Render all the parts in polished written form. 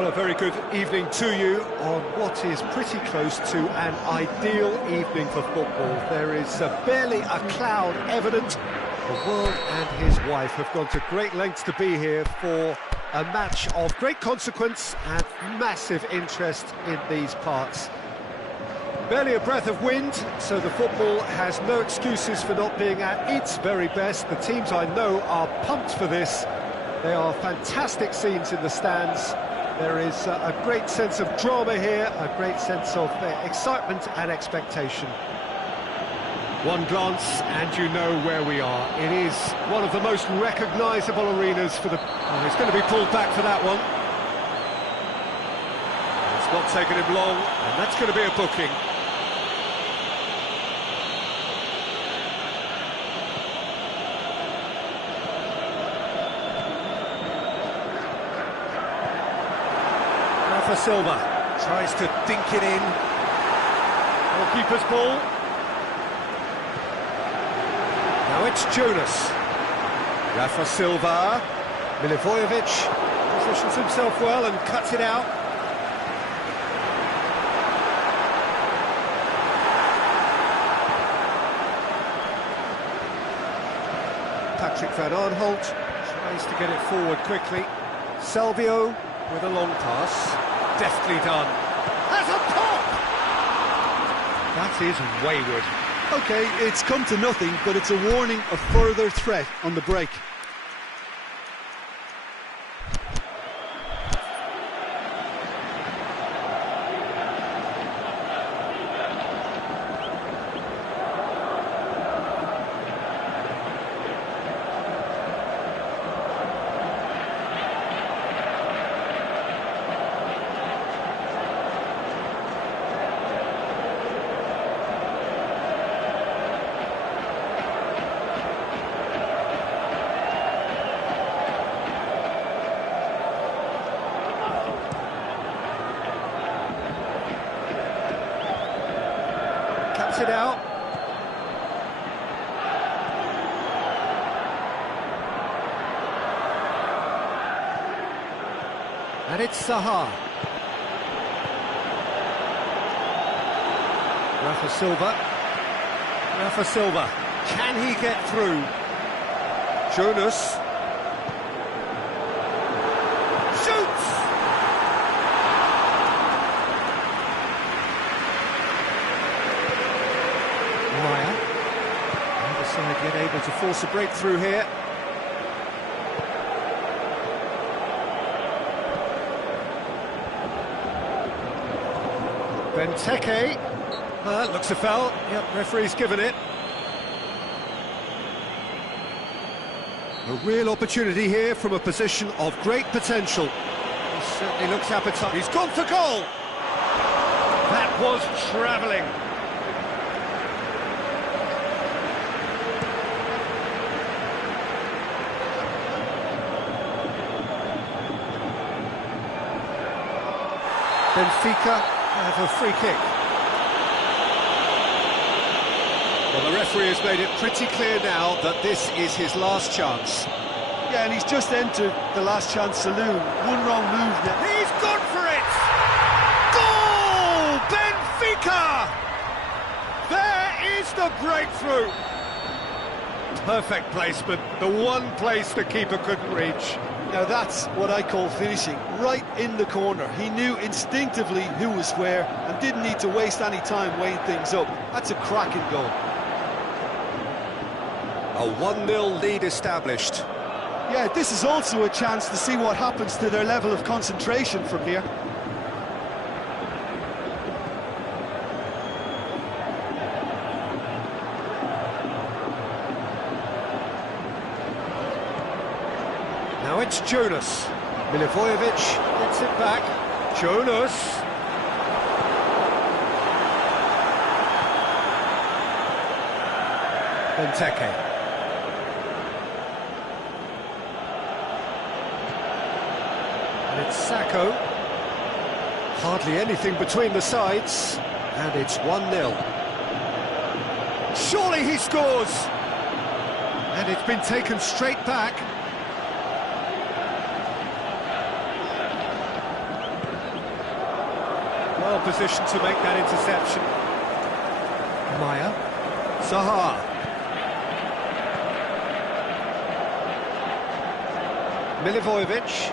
Well, a very good evening to you on what is pretty close to an ideal evening for football. There is barely a cloud evident. The world and his wife have gone to great lengths to be here for a match of great consequence and massive interest in these parts. Barely a breath of wind, so the football has no excuses for not being at its very best. The teams I know are pumped for this. They are fantastic scenes in the stands. There is a great sense of drama here, a great sense of excitement and expectation. One glance and you know where we are. It is one of the most recognisable arenas for the... Oh, he's going to be pulled back for that one. It's not taken him long, and that's going to be a booking. Silva tries to dink it in. Goalkeeper's ball. Now it's Jonas. Rafa Silva. Milivojevic positions himself well and cuts it out. Patrick van Aanholt tries to get it forward quickly. Salvio with a long pass. Deftly done. Has a pop! That is wayward. OK, it's come to nothing, but it's a warning of further threat on the break. It out. And it's Zaha. Rafa Silva. Rafa Silva. Can he get through? Jonas. Shoots! Yet able to force a breakthrough here. Benteke. Looks a foul. Yep, referee's given it. A real opportunity here from a position of great potential. He certainly looks appetite. He's gone for goal! That was travelling. Benfica have a free kick. Well, the referee has made it pretty clear now that this is his last chance. Yeah, and he's just entered the last chance saloon. One wrong move now. He's gone for it! Goal! Benfica! There is the breakthrough. Perfect placement, the one place the keeper couldn't reach. Now that's what I call finishing, right in the corner. He knew instinctively who was where and didn't need to waste any time weighing things up. That's a cracking goal. A 1-0 lead established. Yeah, this is also a chance to see what happens to their level of concentration from here. Now it's Jonas. Milivojevic gets it back. Jonas. Benteke. And it's Sacco. Hardly anything between the sides. And it's 1-0. Surely he scores! And it's been taken straight back. Well positioned to make that interception. Maya. Zaha. Milivojevic.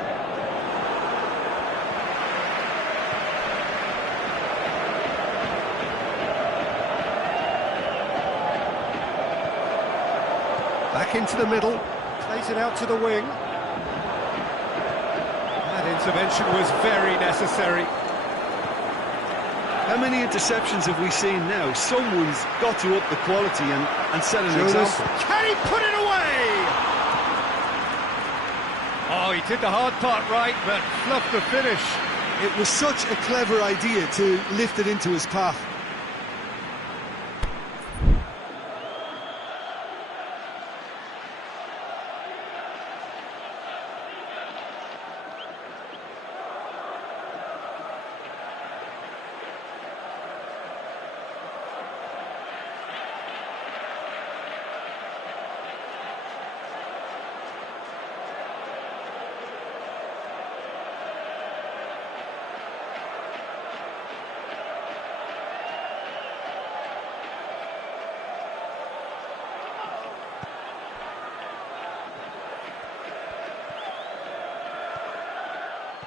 Back into the middle, plays it out to the wing. That intervention was very necessary. How many interceptions have we seen now? Someone's got to up the quality and set an example. Can he put it away? Oh, he did the hard part right, but fluffed the finish. It was such a clever idea to lift it into his path.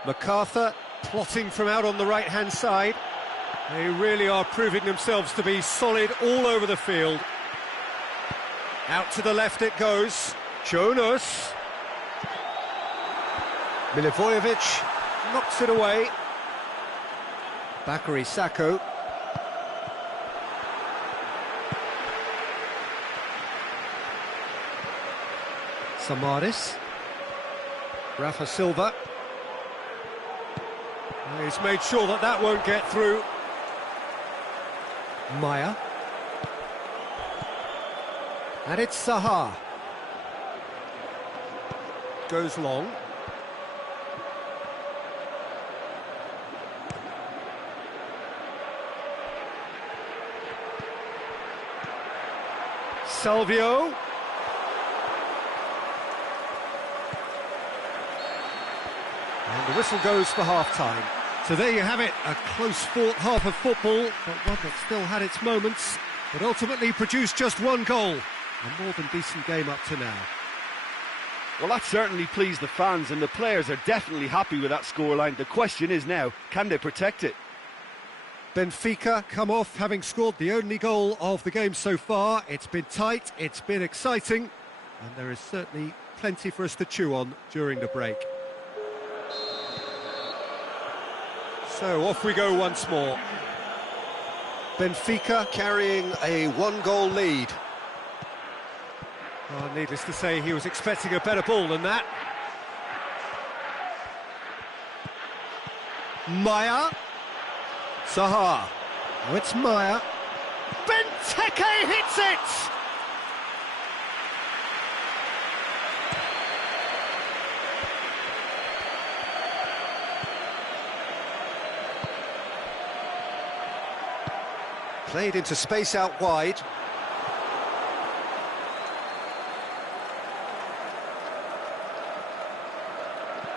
MacArthur plotting from out on the right-hand side. They really are proving themselves to be solid all over the field. Out to the left it goes. Jonas. Milivojevic knocks it away. Bakary Sacco. Samaris. Rafa Silva. He's made sure that that won't get through. Maya. And it's Zaha. Goes long. Salvio. And the whistle goes for half-time. So there you have it, a close-fought half of football, but one that still had its moments, but ultimately produced just one goal. A more than decent game up to now. Well, that certainly pleased the fans, and the players are definitely happy with that scoreline. The question is now, can they protect it? Benfica come off having scored the only goal of the game so far. It's been tight, it's been exciting, and there is certainly plenty for us to chew on during the break. So off we go once more. Benfica carrying a one-goal lead. Oh, needless to say, he was expecting a better ball than that. Maya. Zaha. Oh, it's Maya. Benteke hits it! Played into space out wide.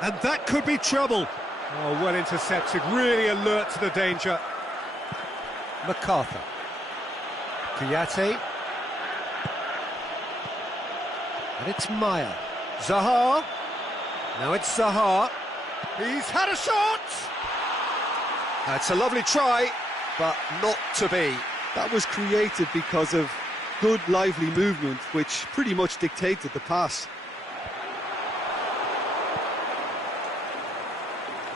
And that could be trouble. Oh, well intercepted, really alert to the danger. MacArthur. Kouyaté. And it's Maya. Zaha. Now it's Zaha. He's had a shot! That's a lovely try, but not to be. That was created because of good, lively movement, which pretty much dictated the pass.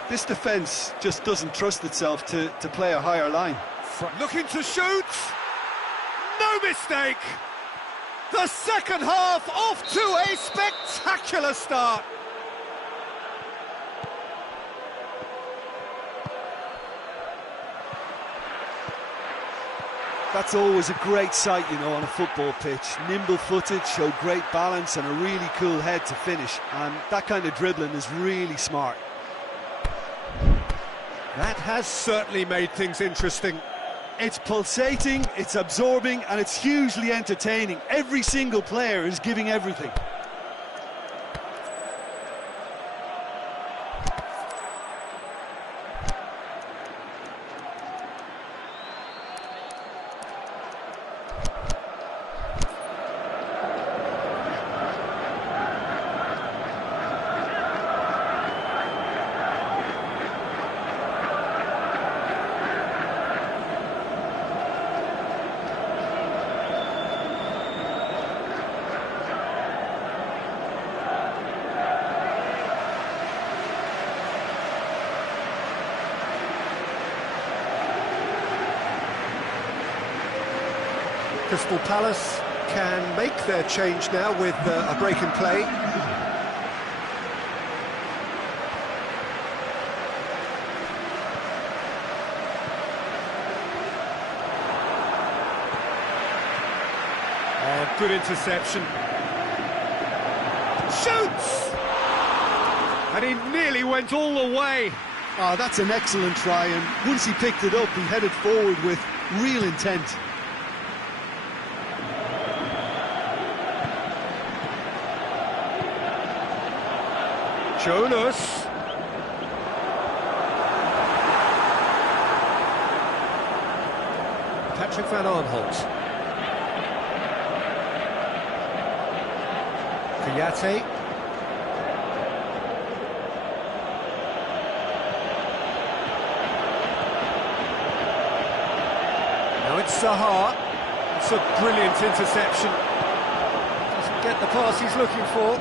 This defence just doesn't trust itself to play a higher line. Looking to shoot! No mistake! The second half off to a spectacular start! That's always a great sight, you know, on a football pitch. Nimble-footed, showed great balance and a really cool head to finish. And that kind of dribbling is really smart. That has certainly made things interesting. It's pulsating, it's absorbing, and it's hugely entertaining. Every single player is giving everything. Crystal Palace can make their change now with a break in play. And good interception. Shoots! And he nearly went all the way. Oh, that's an excellent try, and once he picked it up, he headed forward with real intent. Jonas. Patrick van Aanholt. Kouyaté. Now it's Zaha. It's a brilliant interception. Doesn't get the pass he's looking for.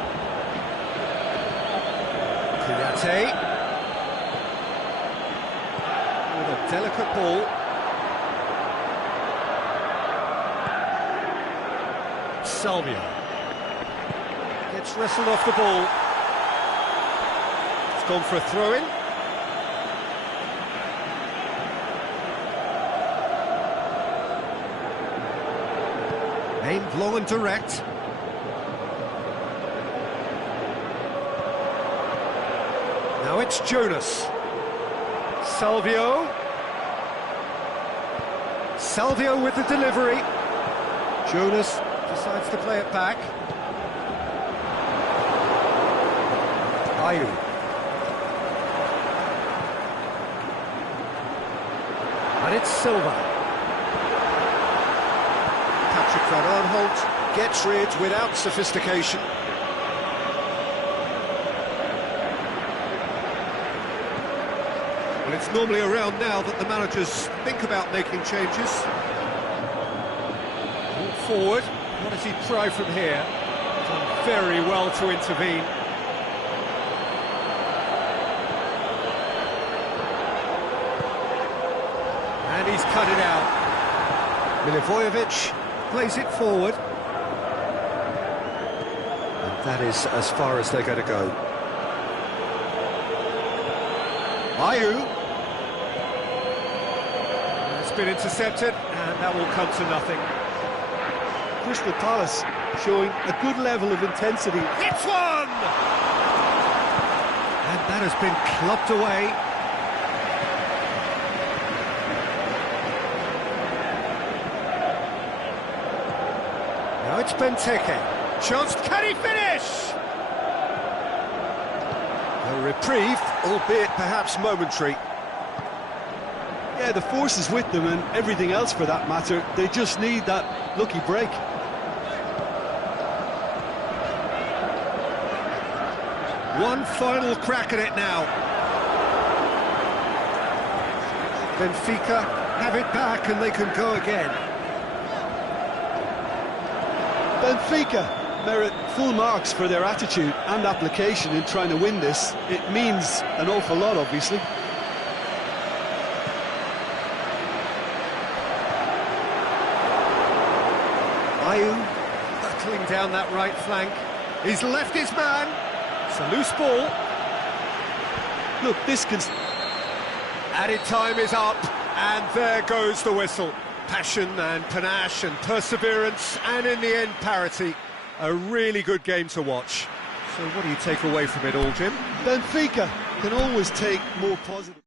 Kouyaté. With a delicate ball. Salvio. Gets wrestled off the ball. It's gone for a throw-in. Aimed long and direct. Now it's Jonas. Salvio. Salvio with the delivery. Jonas decides to play it back. Ayew. And it's Silva. Patrick van Aanholt gets rid without sophistication. Well, it's normally around now that the managers think about making changes. Walk forward. What does he try from here? Done very well to intervene. And he's cut it out. Milivojevic plays it forward. And that is as far as they're going to go. Ayew. It's been intercepted, and that will come to nothing. Crystal Palace showing a good level of intensity. It's one! And that has been clubbed away. Now it's Benteke. Chance, can he finish? A reprieve, albeit perhaps momentary. Yeah, the force is with them, and everything else for that matter. They just need that lucky break. One final crack at it now. Benfica have it back and they can go again. Benfica merit full marks for their attitude and application in trying to win this. It means an awful lot, obviously. Ayew battling down that right flank. He's left his man. It's a loose ball. Look, this can... Added time is up, and there goes the whistle. Passion and panache and perseverance, and in the end, parity. A really good game to watch. So what do you take away from it all, Jim? Benfica can always take more positive...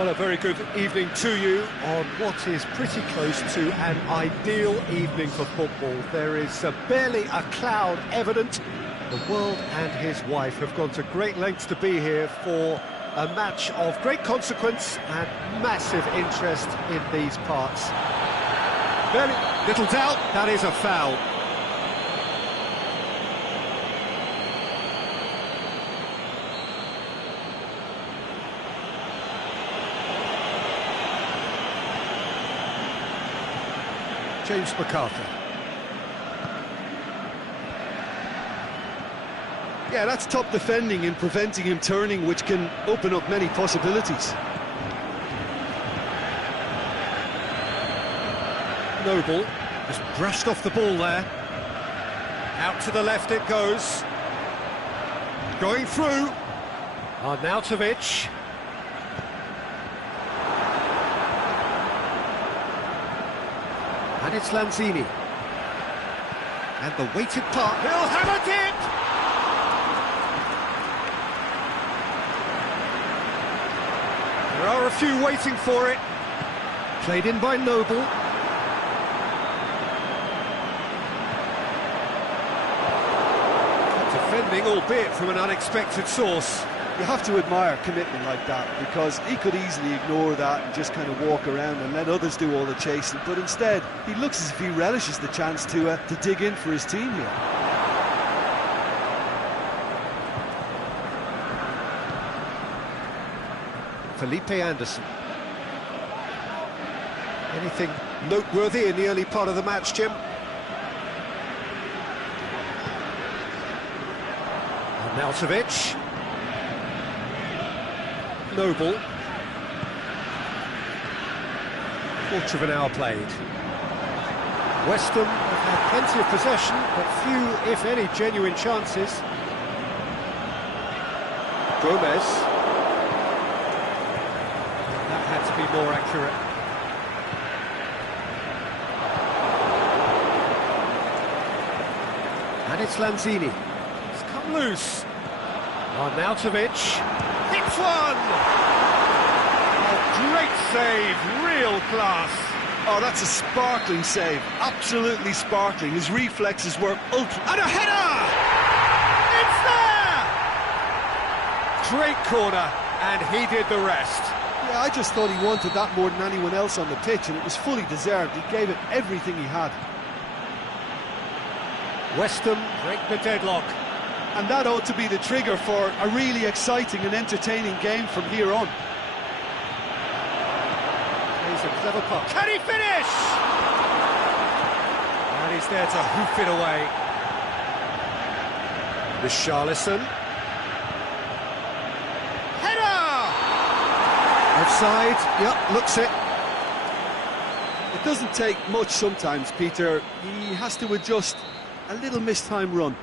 Well, a very good evening to you on what is pretty close to an ideal evening for football. There is barely a cloud evident. The world and his wife have gone to great lengths to be here for a match of great consequence and massive interest in these parts. Very little doubt, that is a foul. James McArthur. Yeah, that's top defending and preventing him turning, which can open up many possibilities. Noble just brushed off the ball there. Out to the left it goes. Going through. Arnautovic. And it's Lanzini. And the weighted part. He'll have it! There are a few waiting for it. Played in by Noble. Defending, albeit from an unexpected source. You have to admire commitment like that, because he could easily ignore that and just kind of walk around and let others do all the chasing, but instead he looks as if he relishes the chance to dig in for his team here. Felipe Anderson. Anything noteworthy in the early part of the match, Jim? Arnautovic. Noble. Quarter of an hour played. West Ham have had plenty of possession, but few, if any, genuine chances. Gomez. That had to be more accurate. And it's Lanzini. It's come loose. Arnautovic. Hits one! Oh, great save, real class. Oh, that's a sparkling save, absolutely sparkling. His reflexes were ultra... And a header! It's there! Great corner, and he did the rest. Yeah, I just thought he wanted that more than anyone else on the pitch, and it was fully deserved. He gave it everything he had. West Ham break the deadlock. And that ought to be the trigger for a really exciting and entertaining game from here on. He's a clever puck. Can he finish? And he's there to hoof it away. Richarlison. Header! Offside. Yep, looks it. It doesn't take much sometimes, Peter. He has to adjust a little mistimed run.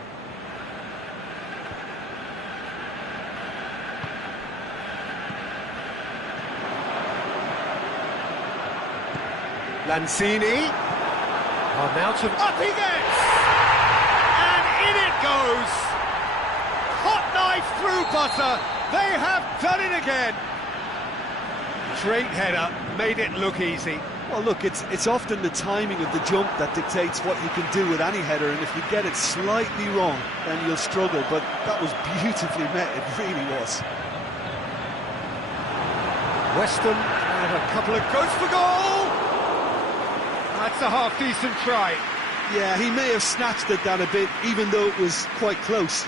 Lanzini. Up he gets! And in it goes! Hot knife through butter. They have done it again. Great header, made it look easy. Well, look, it's often the timing of the jump that dictates what you can do with any header, and if you get it slightly wrong, then you'll struggle, but that was beautifully met, it really was. West Ham have a couple of goes for goal! That's a half-decent try. Yeah, he may have snatched at that a bit, even though it was quite close.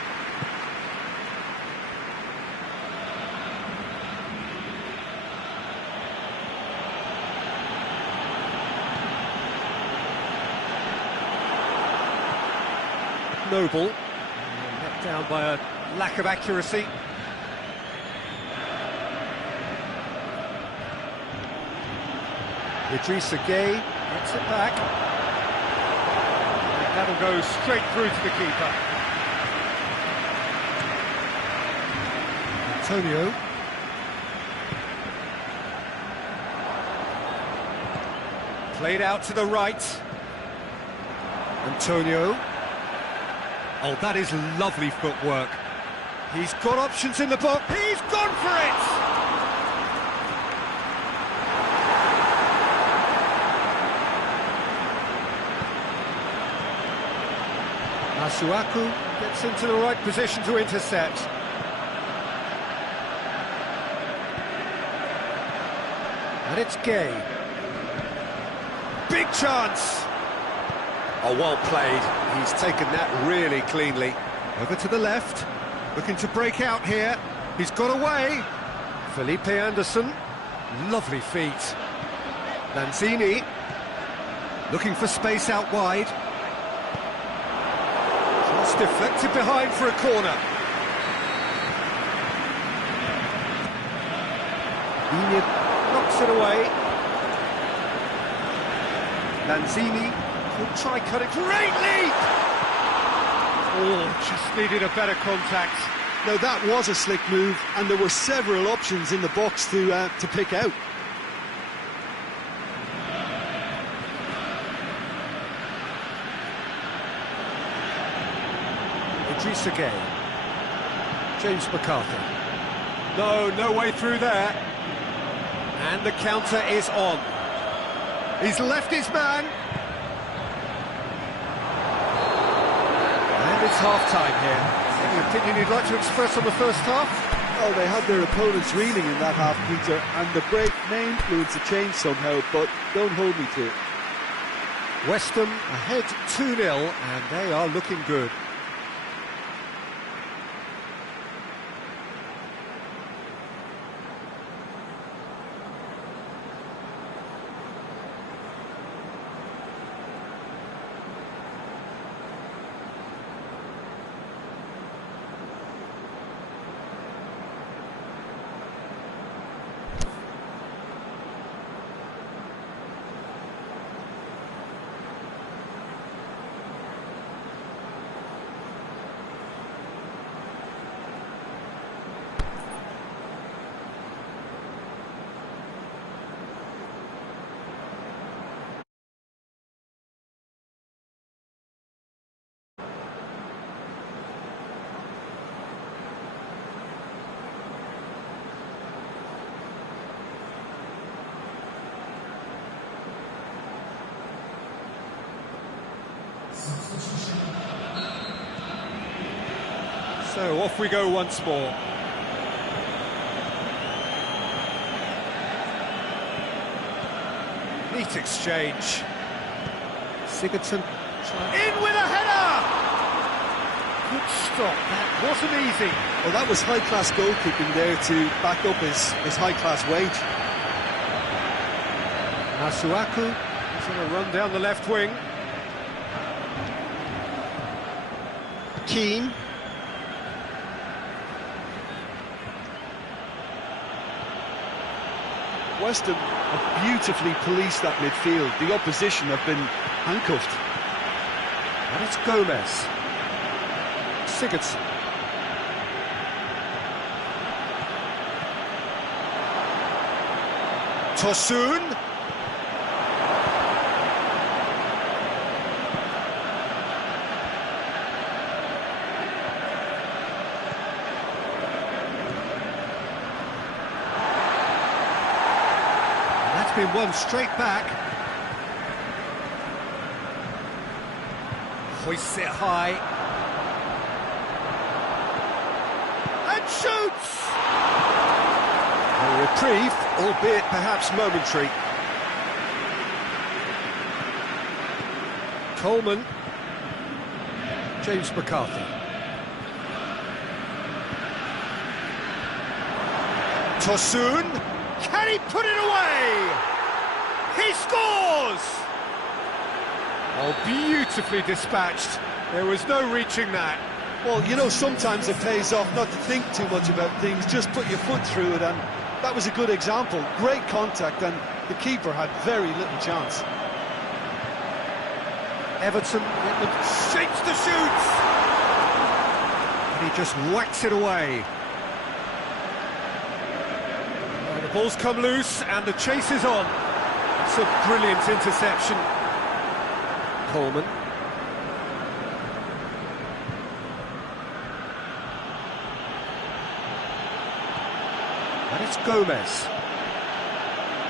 Noble, let down by a lack of accuracy. Idrissa Gueye gets it back. And that'll go straight through to the keeper. Antonio. Played out to the right. Antonio. Oh, that is lovely footwork. He's got options in the box. He's gone for it! Masuaku gets into the right position to intercept. And it's Gay. Big chance! Oh, well played. He's taken that really cleanly. Over to the left, looking to break out here. He's got away. Felipe Anderson, lovely feet. Lanzini, looking for space out wide. Cross deflected behind for a corner. Enid knocks it away. Lanzini could try cutting. Great leap! Oh, just needed a better contact. Now that was a slick move, and there were several options in the box to pick out. Idrissa Gay. James McCarthy. No way through there. And the counter is on. He's left his man. And it's half-time here. Any opinion you'd like to express on the first half? Oh, they had their opponents reeling in that half, Peter, and the break may influence a change somehow, but don't hold me to it. West Ham ahead 2-0, and they are looking good. So off we go once more. Neat exchange. Sigurdsson in with a header! Good stop, that wasn't easy. Well, that was high-class goalkeeping there to back up his high-class wage. Masuaku is going to run down the left wing. Keane. West Ham have beautifully policed that midfield. The opposition have been handcuffed. And it's Gomez. Sigurdsson. Tosun. Been one straight back. Hoists it high. And shoots! A reprieve, albeit perhaps momentary. Coleman. James McCarthy. Tosun. Can he put it away? He scores! Oh, beautifully dispatched. There was no reaching that. Well, you know, sometimes it pays off not to think too much about things, just put your foot through it, and that was a good example. Great contact, and the keeper had very little chance. Everton shakes the shoots! And he just whacks it away. The ball's come loose and the chase is on. It's a brilliant interception. Coleman. And it's Gomez.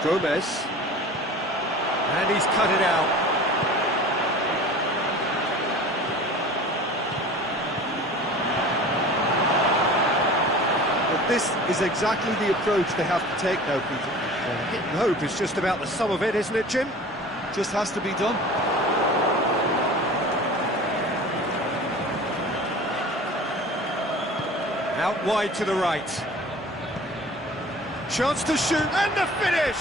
Gomez. And he's cut it out. This is exactly the approach they have to take now, Peter. Well, hit and hope is just about the sum of it, isn't it, Jim? Just has to be done. Out wide to the right. Chance to shoot, and the finish!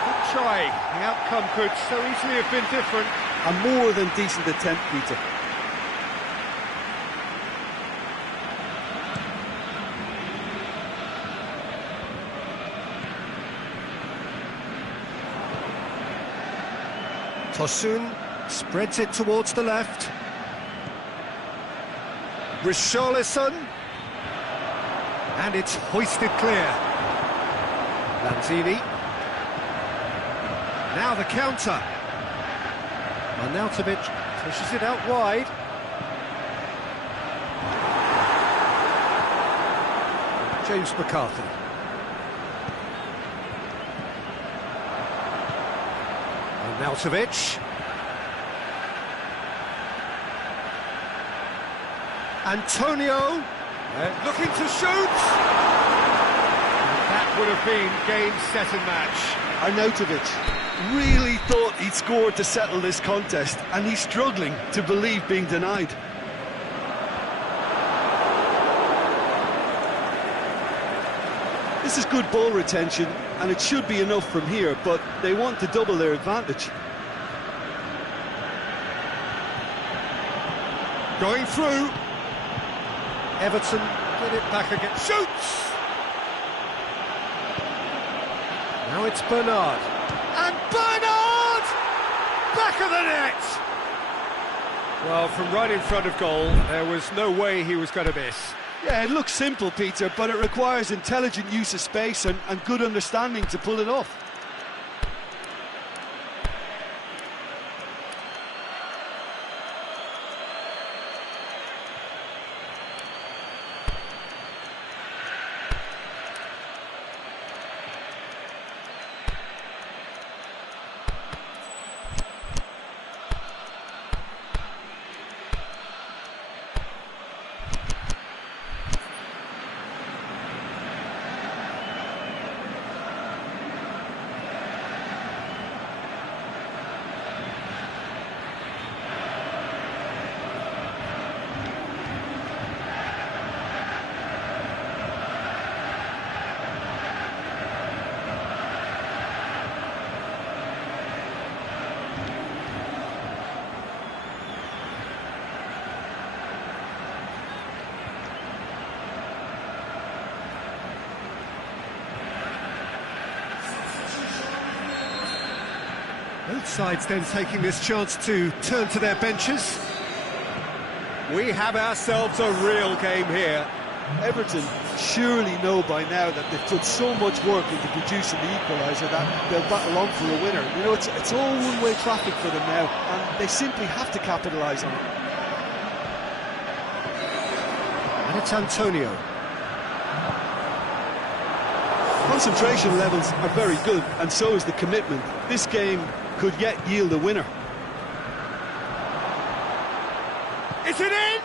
Good try. The outcome could so easily have been different. A more than decent attempt, Peter. Tosun spreads it towards the left. Richarlison. And it's hoisted clear. Lanzini. Now the counter. Arnautovic pushes it out wide. James McCarthy. Arnautovic. Antonio. Looking to shoot. That would have been game, set and match. Arnautovic really thought he'd scored to settle this contest, and he's struggling to believe being denied. This is good ball retention, and it should be enough from here, but they want to double their advantage. Going through. Everton get it back again. Shoots! Now it's Bernard. And Bernard! Back of the net! Well, from right in front of goal, there was no way he was going to miss. Yeah, it looks simple, Peter, but it requires intelligent use of space and good understanding to pull it off. Both sides then taking this chance to turn to their benches. We have ourselves a real game here. Everton surely know by now that they've put so much work into producing the equaliser that they'll battle on for a winner. You know, it's all one-way traffic for them now, and they simply have to capitalise on it. And it's Antonio. Concentration levels are very good, and so is the commitment. This game could yet yield a winner. Is it in?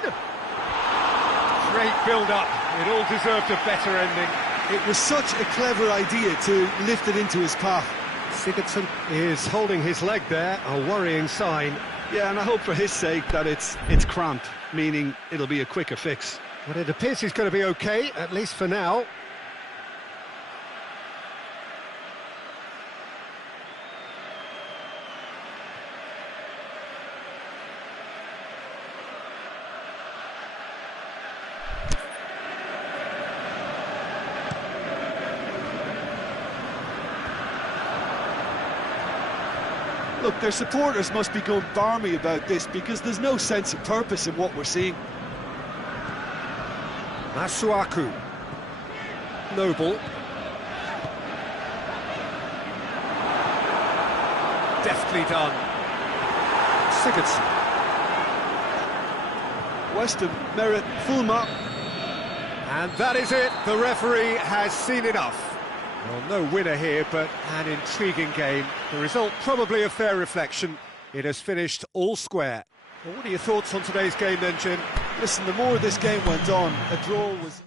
Great build-up. It all deserved a better ending. It was such a clever idea to lift it into his path. Sigurdsson is holding his leg there, a worrying sign. Yeah, and I hope for his sake that it's cramped, meaning it'll be a quicker fix. But it appears he's going to be okay, at least for now. Look, their supporters must be going barmy about this because there's no sense of purpose in what we're seeing. Masuaku. Noble. Deftly done. Sigurdsson. West Ham merit full mark. And that is it. The referee has seen enough. Well, no winner here, but an intriguing game. The result probably a fair reflection. It has finished all square. Well, what are your thoughts on today's game then, Jim? Listen, the more this game went on, a draw was...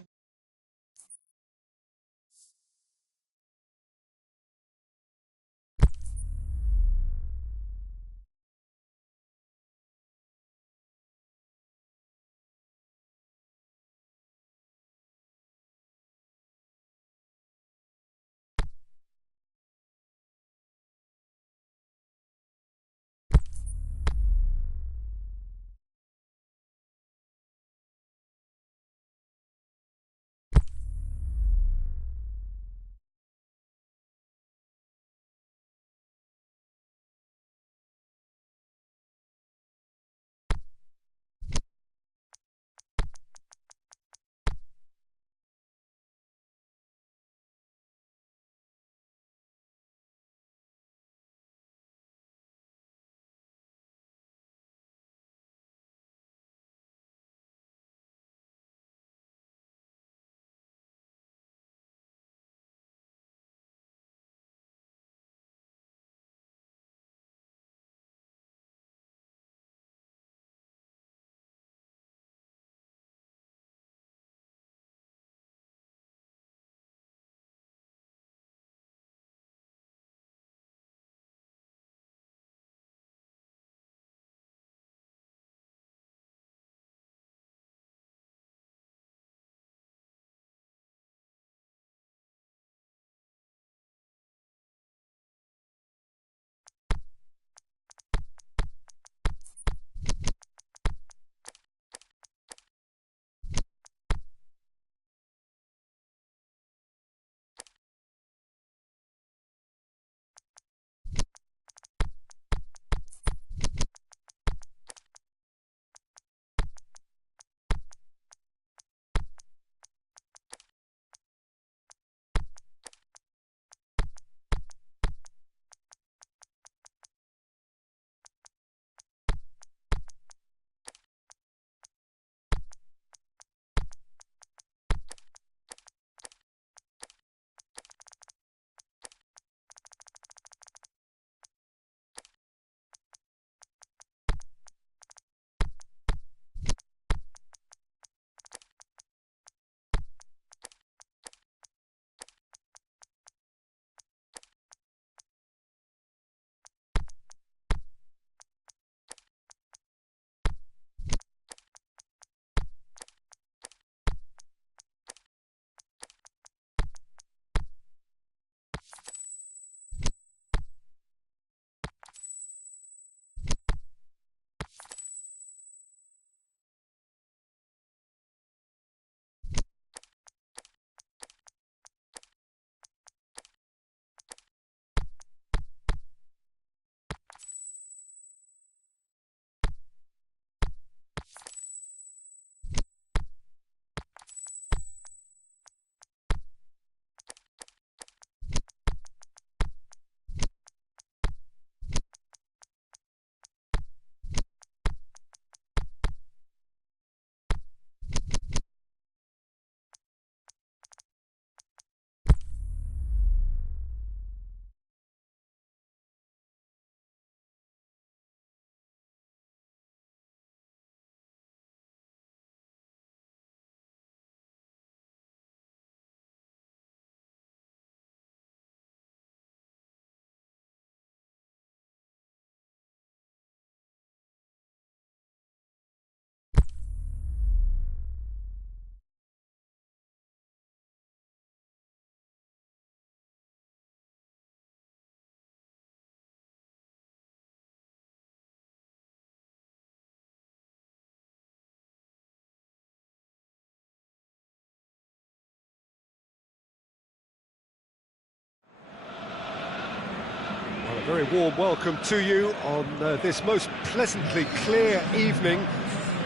Very warm welcome to you on this most pleasantly clear evening.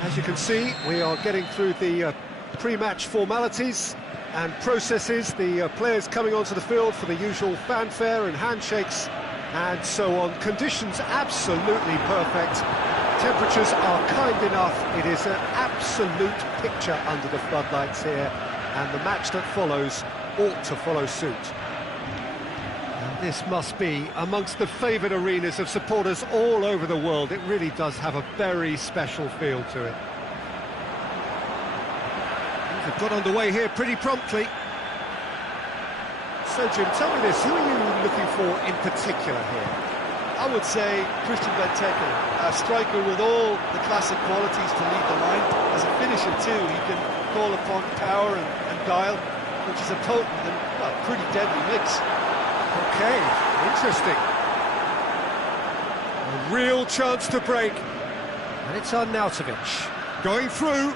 As you can see, we are getting through the pre-match formalities and processes, the players coming onto the field for the usual fanfare and handshakes and so on. Conditions absolutely perfect. Temperatures are kind enough. It is an absolute picture under the floodlights here, and the match that follows ought to follow suit. This must be amongst the favoured arenas of supporters all over the world. It really does have a very special feel to it. They've got underway here pretty promptly. So, Jim, tell me this, who are you looking for in particular here? I would say Christian Benteke, a striker with all the classic qualities to lead the line. As a finisher too, he can call upon power and guile, which is a potent and, well, pretty deadly mix. Okay, interesting. A real chance to break. And it's Arnautovic. Going through.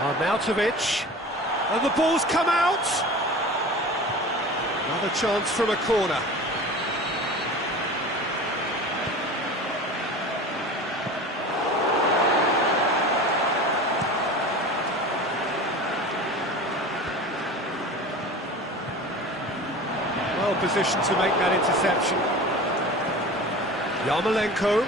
Arnautovic. And the ball's come out. Another chance from a corner. Well positioned to make that interception. Yarmolenko.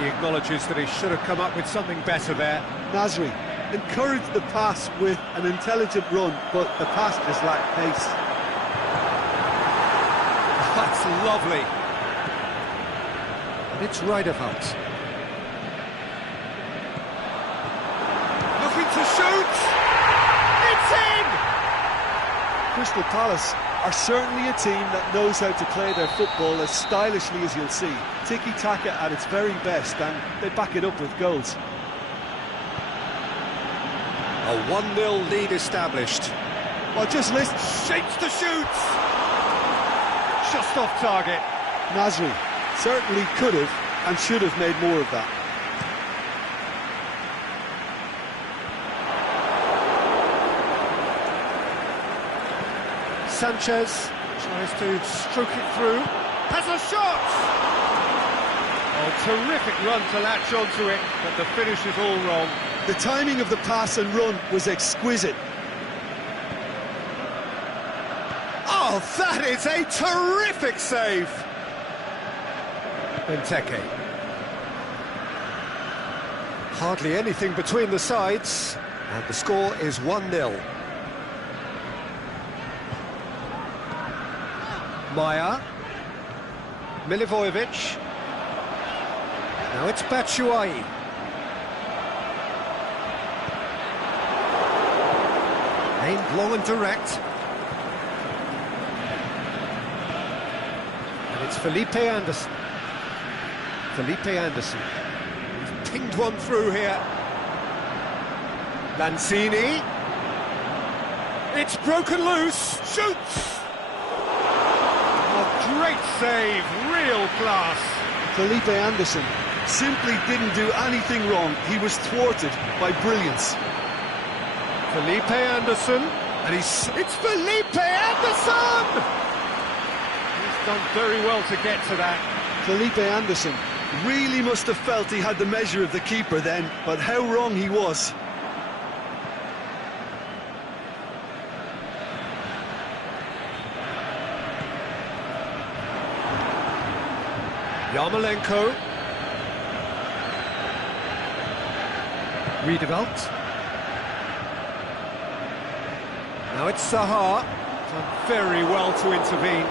He acknowledges that he should have come up with something better there. Nasri encouraged the pass with an intelligent run, but the pass just lacked pace. That's lovely. And it's Riedewald. Looking to shoot! It's in! Crystal Palace are certainly a team that knows how to play their football as stylishly as you'll see. Tiki-taka at its very best, and they back it up with goals. A 1-0 lead established. Well, just listen. Shapes to shoot! Just off target. Nasri certainly could have and should have made more of that. Sanchez tries to stroke it through. Has a shot! Oh, terrific run to latch onto it, but the finish is all wrong. The timing of the pass and run was exquisite. Oh, that is a terrific save! Benteke. Hardly anything between the sides, and the score is 1-0. Maya, Milivojevic, now it's Batshuayi. Aimed long and direct. And it's Felipe Anderson. Felipe Anderson. He's pinged one through here. Lanzini. It's broken loose. Shoots! Great save, real class. Felipe Anderson simply didn't do anything wrong. He was thwarted by brilliance. Felipe Anderson, and it's Felipe Anderson! He's done very well to get to that. Felipe Anderson really must have felt he had the measure of the keeper then, but how wrong he was. Yarmolenko. Riedewald. Now it's Zaha. Done very well to intervene.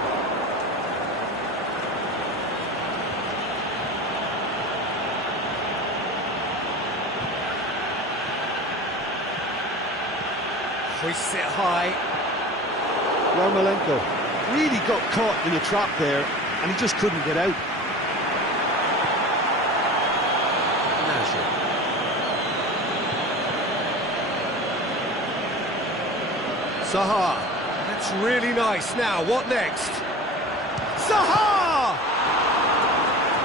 Hoists it high. Yarmolenko really got caught in a trap there, and he just couldn't get out. Zaha, that's really nice. Now, what next? Zaha!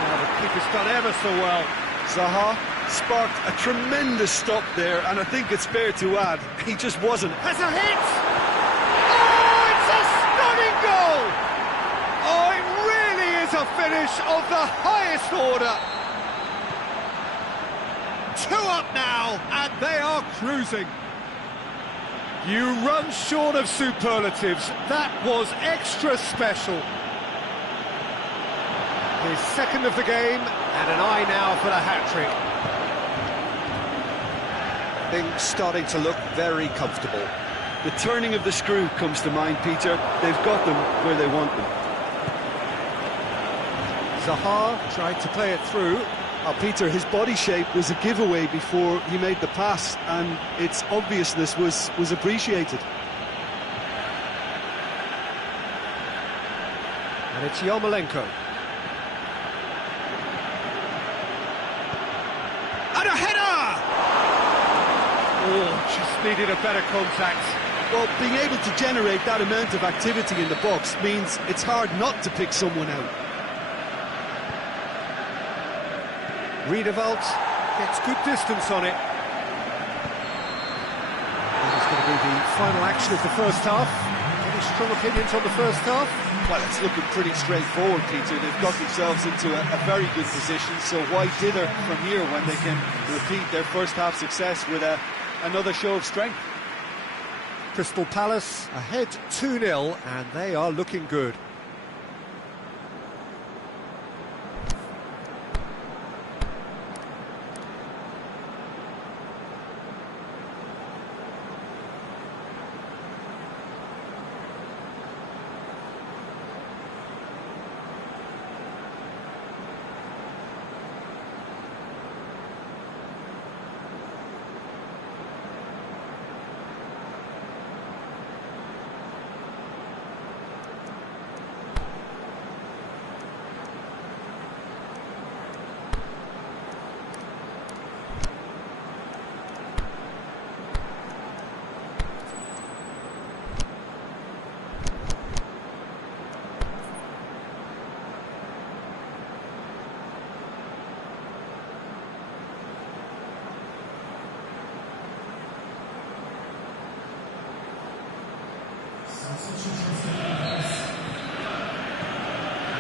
Now, the keeper's done ever so well. Zaha sparked a tremendous stop there, and I think it's fair to add, he just wasn't. Has a hit! Oh! finish of the highest order. 2 up now, and they are cruising. You run short of superlatives. That was extra special. His second of the game, and an eye now for the hat-trick. Things starting to look very comfortable. The turning of the screw comes to mind, Peter. They've got them where they want them. Zaha tried to play it through. Oh, Peter, his body shape was a giveaway before he made the pass, and its obviousness was appreciated. And it's Yarmolenko. And a header! Oh, just needed a better contact. Well, being able to generate that amount of activity in the box means it's hard not to pick someone out. Riedewald gets good distance on it. That is going to be the final action of the first half. Any strong opinions on the first half? Well, it's looking pretty straightforward, Peter. They've got themselves into a very good position, so why dither from here when they can repeat their first half success with another show of strength? Crystal Palace ahead 2-0, and they are looking good.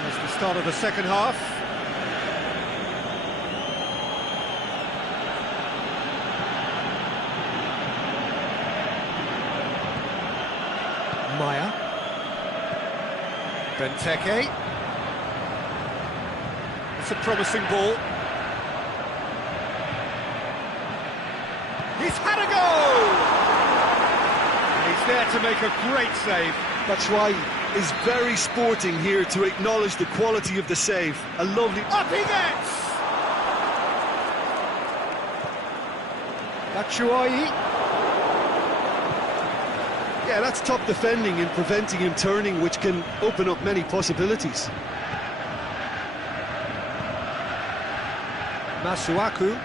There's the start of the second half. Maya. Benteke. It's a promising ball. He's had a go! He's there to make a great save. Batshuayi is very sporting here to acknowledge the quality of the save. A lovely... Up he gets! Batshuayi. Yeah, that's top defending in preventing him turning, which can open up many possibilities. Masuaku.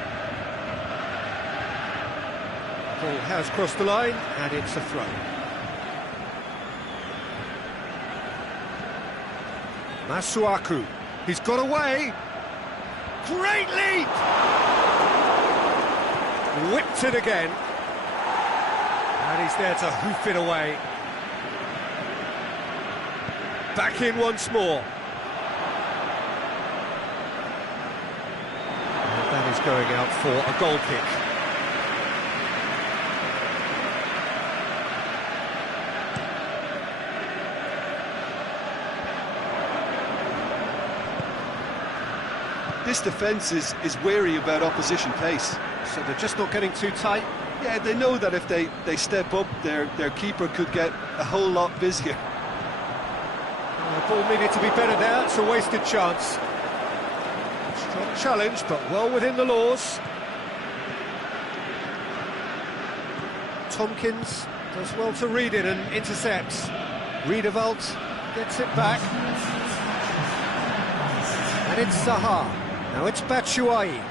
Ball has crossed the line, and it's a throw. Masuaku. He's got away. Great leap! Whipped it again. And he's there to hoof it away. Back in once more. And that is going out for a goal kick. This defence is wary about opposition pace. So they're just not getting too tight. Yeah, they know that if they step up, their keeper could get a whole lot busier. The ball needed to be better there. It's a wasted chance. Strong challenge, but well within the laws. Tompkins does well to read it and intercepts. Riedewald gets it back. And it's Zaha. Now it's Batshuayi.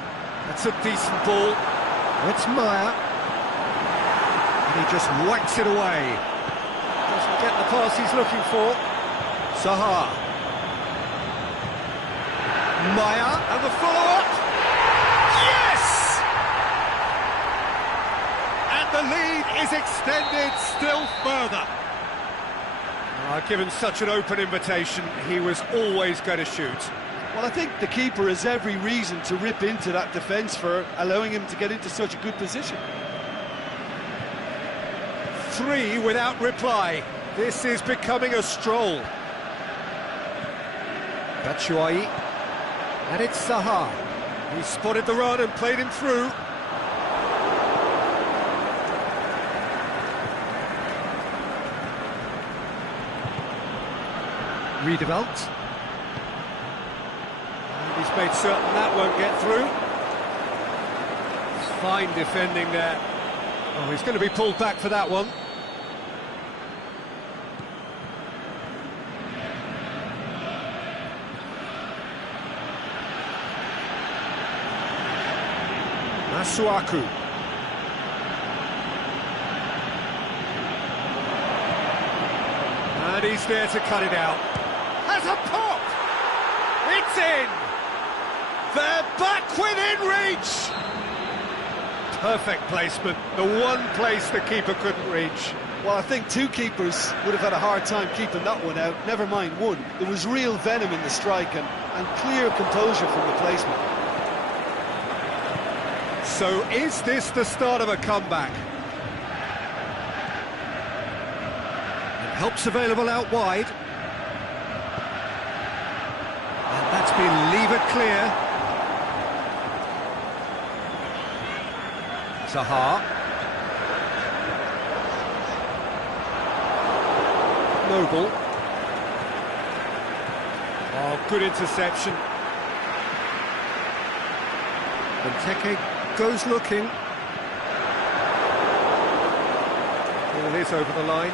That's a decent ball. Now it's Maya. And he just whacks it away. Doesn't get the pass he's looking for. Zaha. Maya, and the follow-up. Yes! And the lead is extended still further. Given such an open invitation, he was always going to shoot. Well, I think the keeper has every reason to rip into that defence for allowing him to get into such a good position. 3 without reply. This is becoming a stroll. Batshuayi. And it's Zaha. He spotted the run and played him through. Redeveloped. And he's made certain that won't get through. Fine defending there. Oh, he's going to be pulled back for that one. Masuaku. And he's there to cut it out. Has a pop! It's in! They're back within reach! Perfect placement, the one place the keeper couldn't reach. Well, I think 2 keepers would have had a hard time keeping that one out, never mind 1. There was real venom in the strike and clear composure from the placement. So is this the start of a comeback? And help's available out wide. And that's been levered clear. Zaha. Noble. Oh, good interception. Benteke goes looking. Ball is over the line.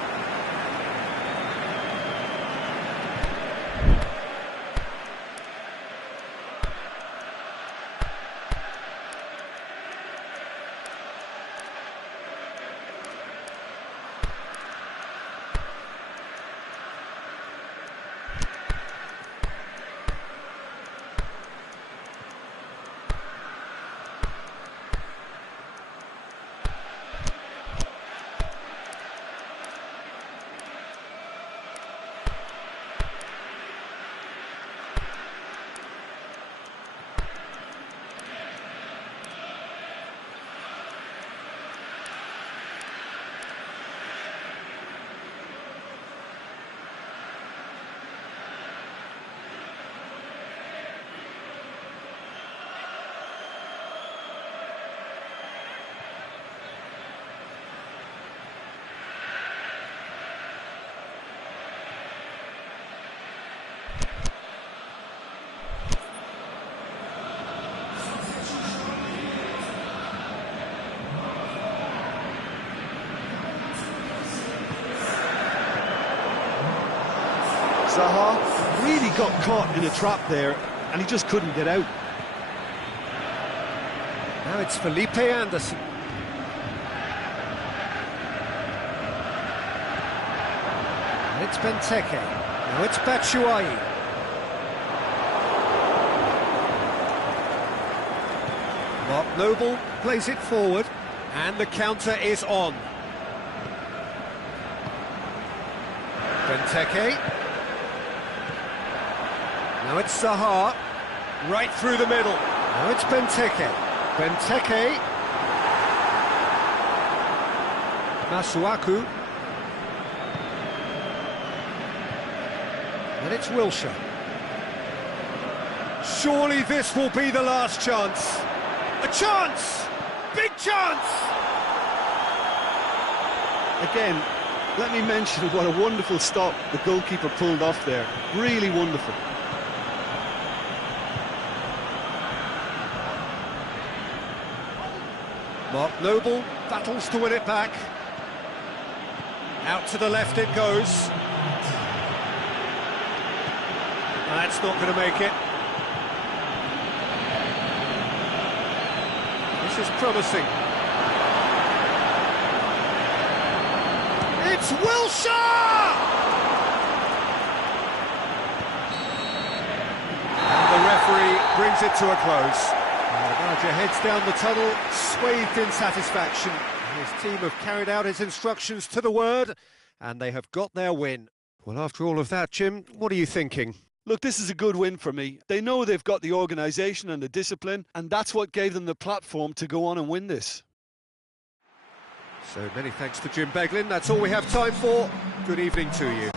Zaha really got caught in a trap there, and he just couldn't get out. Now it's Felipe Anderson. And it's Benteke. Now it's Batshuayi. Mark Noble plays it forward, and the counter is on. Benteke. Now it's Zaha, right through the middle. Now it's Benteke. Benteke. Masuaku. And it's Wilshere. Surely this will be the last chance. A chance! Big chance! Again, let me mention what a wonderful stop the goalkeeper pulled off there. Really wonderful. Mark Noble battles to win it back. Out to the left it goes. That's not going to make it. This is promising. It's Wilshere! And the referee brings it to a close. The manager heads down the tunnel, swathed in satisfaction. His team have carried out his instructions to the word, and they have got their win. Well, after all of that, Jim, what are you thinking? Look, this is a good win for me. They know they've got the organisation and the discipline, and that's what gave them the platform to go on and win this. So many thanks to Jim Beglin. That's all we have time for. Good evening to you.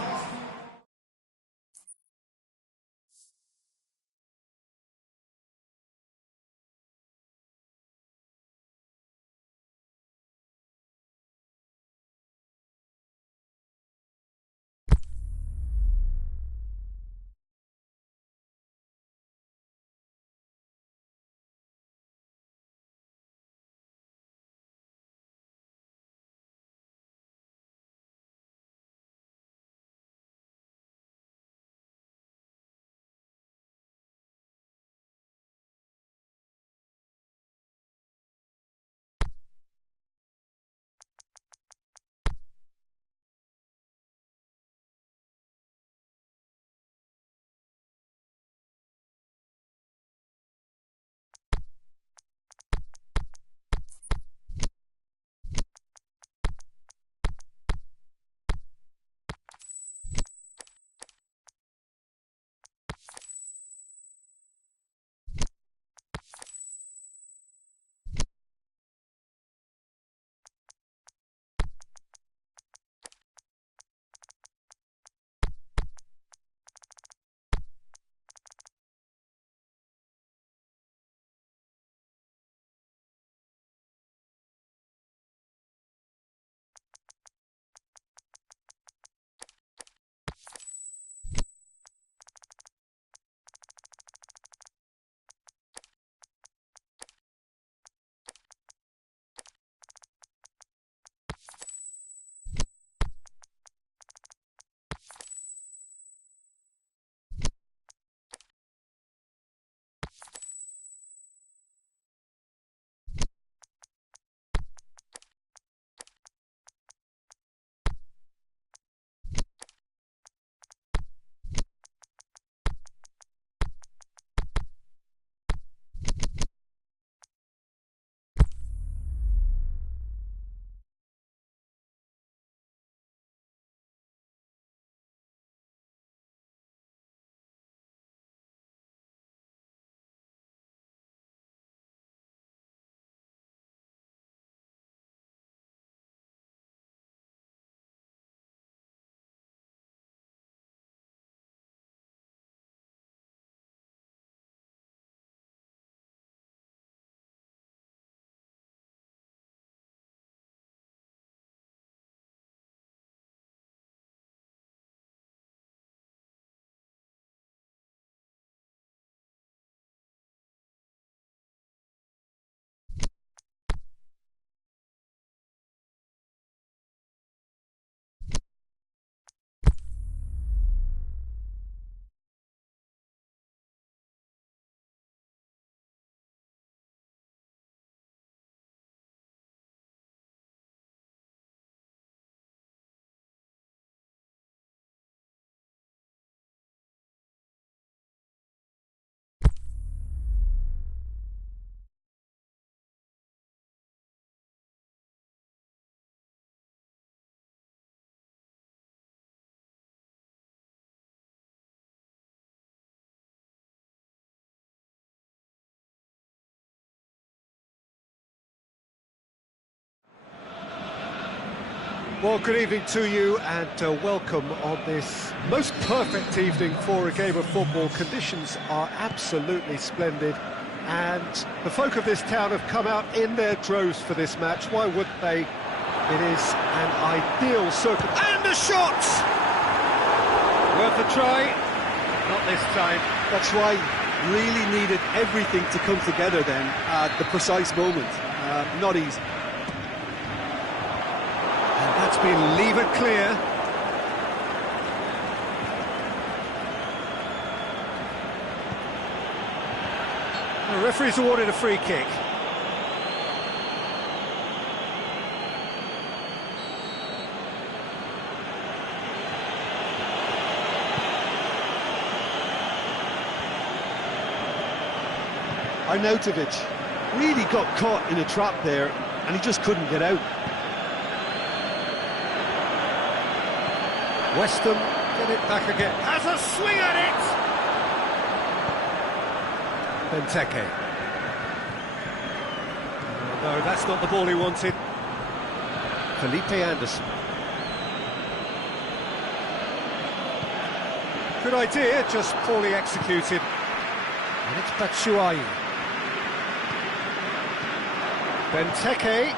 Well, good evening to you and welcome on this most perfect evening for a game of football. Conditions are absolutely splendid and the folk of this town have come out in their droves for this match. Why wouldn't they? It is an ideal circle. And a shot! Worth a try. Not this time. That's right. Really needed everything to come together then at the precise moment. Not easy. That's been levered clear. The referee's awarded a free kick. Arnautovic really got caught in a trap there and he just couldn't get out. Weston get it back again. Has a swing at it! Benteke. No, that's not the ball he wanted. Felipe Anderson. Good idea, just poorly executed. And it's Batshuayi. Benteke.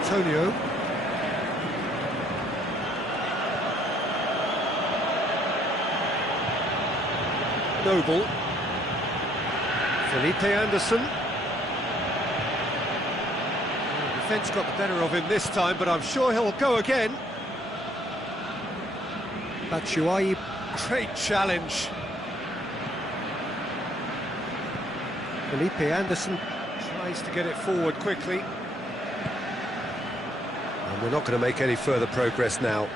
Antonio. Noble. Felipe Anderson. The defence got the better of him this time, but I'm sure he'll go again. Batshuayi, great challenge. Felipe Anderson tries to get it forward quickly. And we're not going to make any further progress now.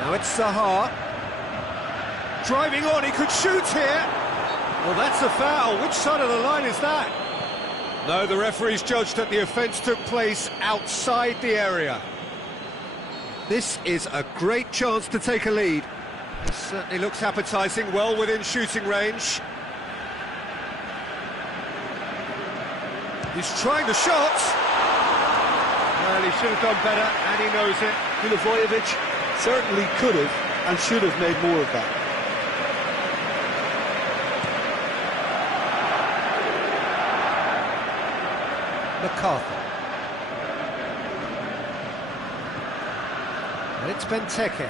Now it's Zaha. Driving on, he could shoot here. Well, that's a foul. Which side of the line is that? No, the referee's judged that the offence took place outside the area. This is a great chance to take a lead. It certainly looks appetising, well within shooting range. He's trying the shot. Well, he should have done better, and he knows it. Milivojevic certainly could have and should have made more of that. McCarthy. And it's Benteke.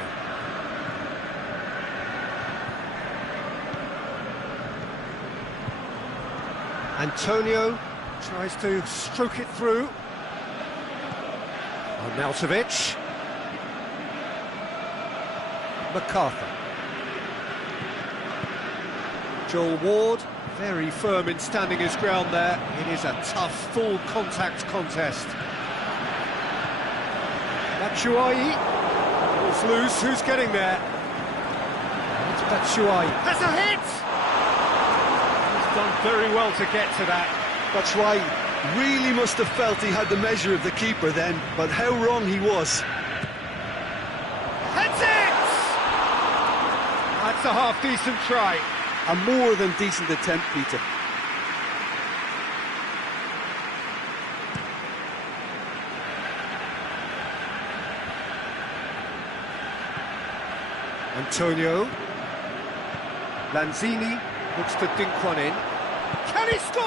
Antonio tries to stroke it through. Arnautovic. McCarthy. Joel Ward, very firm in standing his ground there. It is a tough, full contact contest. Batshuayi. Ball's loose, who's getting there? It's Batshuayi. That's a hit! He's done very well to get to that. Batshuayi really must have felt he had the measure of the keeper then, but how wrong he was. That's it! That's a half-decent try. A more than decent attempt, Peter. Antonio. Lanzini looks to dink one in. Can he score?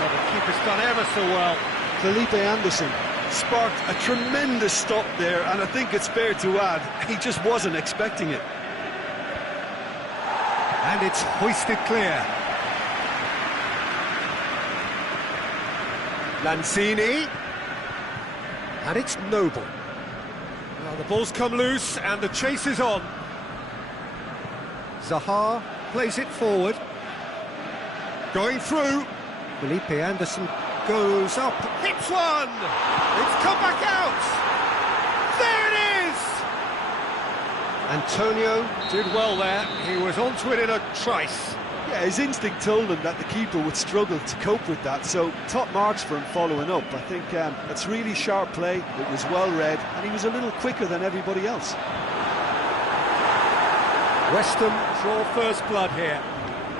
Oh, the keeper's done ever so well. Felipe Anderson sparked a tremendous stop there, and I think it's fair to add, he just wasn't expecting it. And it's hoisted clear. Lanzini. And it's Noble. Well, the ball's come loose and the chase is on. Zaha plays it forward. Going through. Felipe Anderson goes up. Hits one! It's come back out! There it is! Antonio did well there. He was onto it in a trice. Yeah, his instinct told him that the keeper would struggle to cope with that, so top marks for him following up. I think it's really sharp play, it was well read, and he was a little quicker than everybody else. West Ham draw first blood here.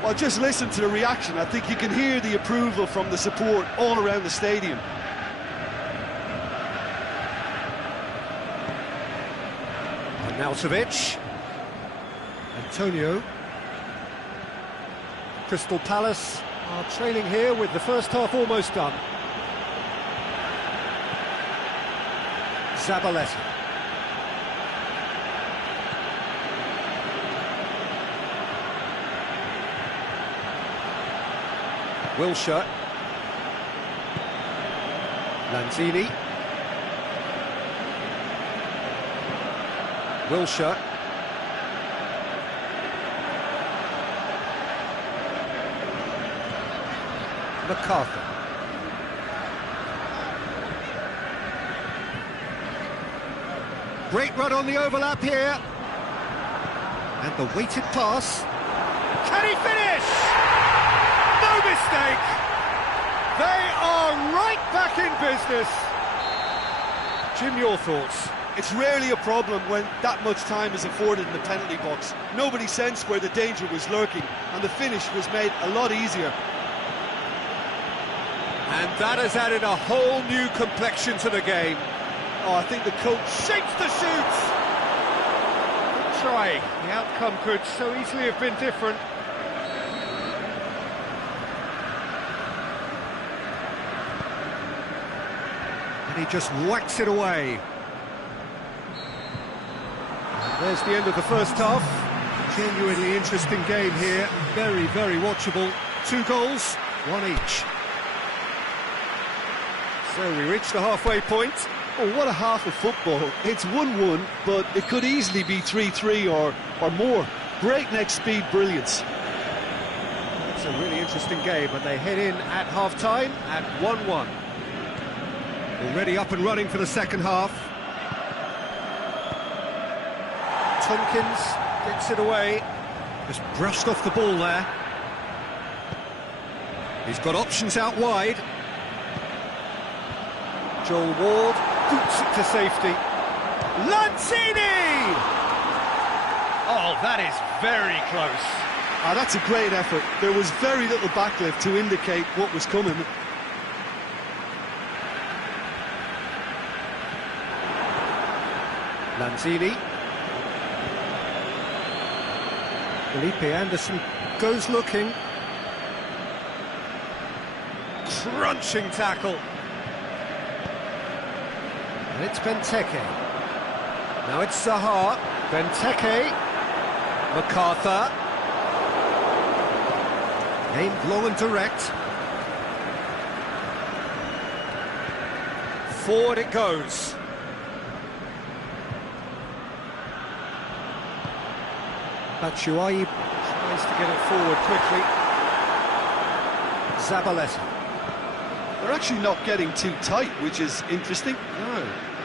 Well, just listen to the reaction. I think you can hear the approval from the support all around the stadium. Arnautovic. Antonio. Crystal Palace are trailing here with the first half almost done. Zabaleta. Wilshere. Lanzini. Wilshere. McCarthy. Great run on the overlap here. And the weighted pass. Can he finish? No mistake! They are right back in business. Jim, your thoughts? It's rarely a problem when that much time is afforded in the penalty box. Nobody sensed where the danger was lurking, and the finish was made a lot easier. And that has added a whole new complexion to the game. Oh, I think the coach Shapes the shoot! Good try. The outcome could so easily have been different. And he just whacks it away. And there's the end of the first half. Genuinely interesting game here. Very, very watchable. 2 goals, 1 each. So we reach the halfway point. Oh, what a half of football. It's 1-1, but it could easily be 3-3 or more. Breakneck speed brilliance. It's a really interesting game, and they head in at half-time at 1-1. Already up and running for the second half. Tompkins gets it away. Just brushed off the ball there. He's got options out wide. Joel Ward boots it to safety. Lanzini! Oh, that is very close. Ah, that's a great effort. There was very little backlift to indicate what was coming. Lanzini. Felipe Anderson goes looking. Crunching tackle. And it's Benteke. Now it's Zaha. Benteke. MacArthur. Aimed long and direct. Forward it goes. Batshuayi tries to get it forward quickly. Zabaleta. They're actually not getting too tight, which is interesting. No.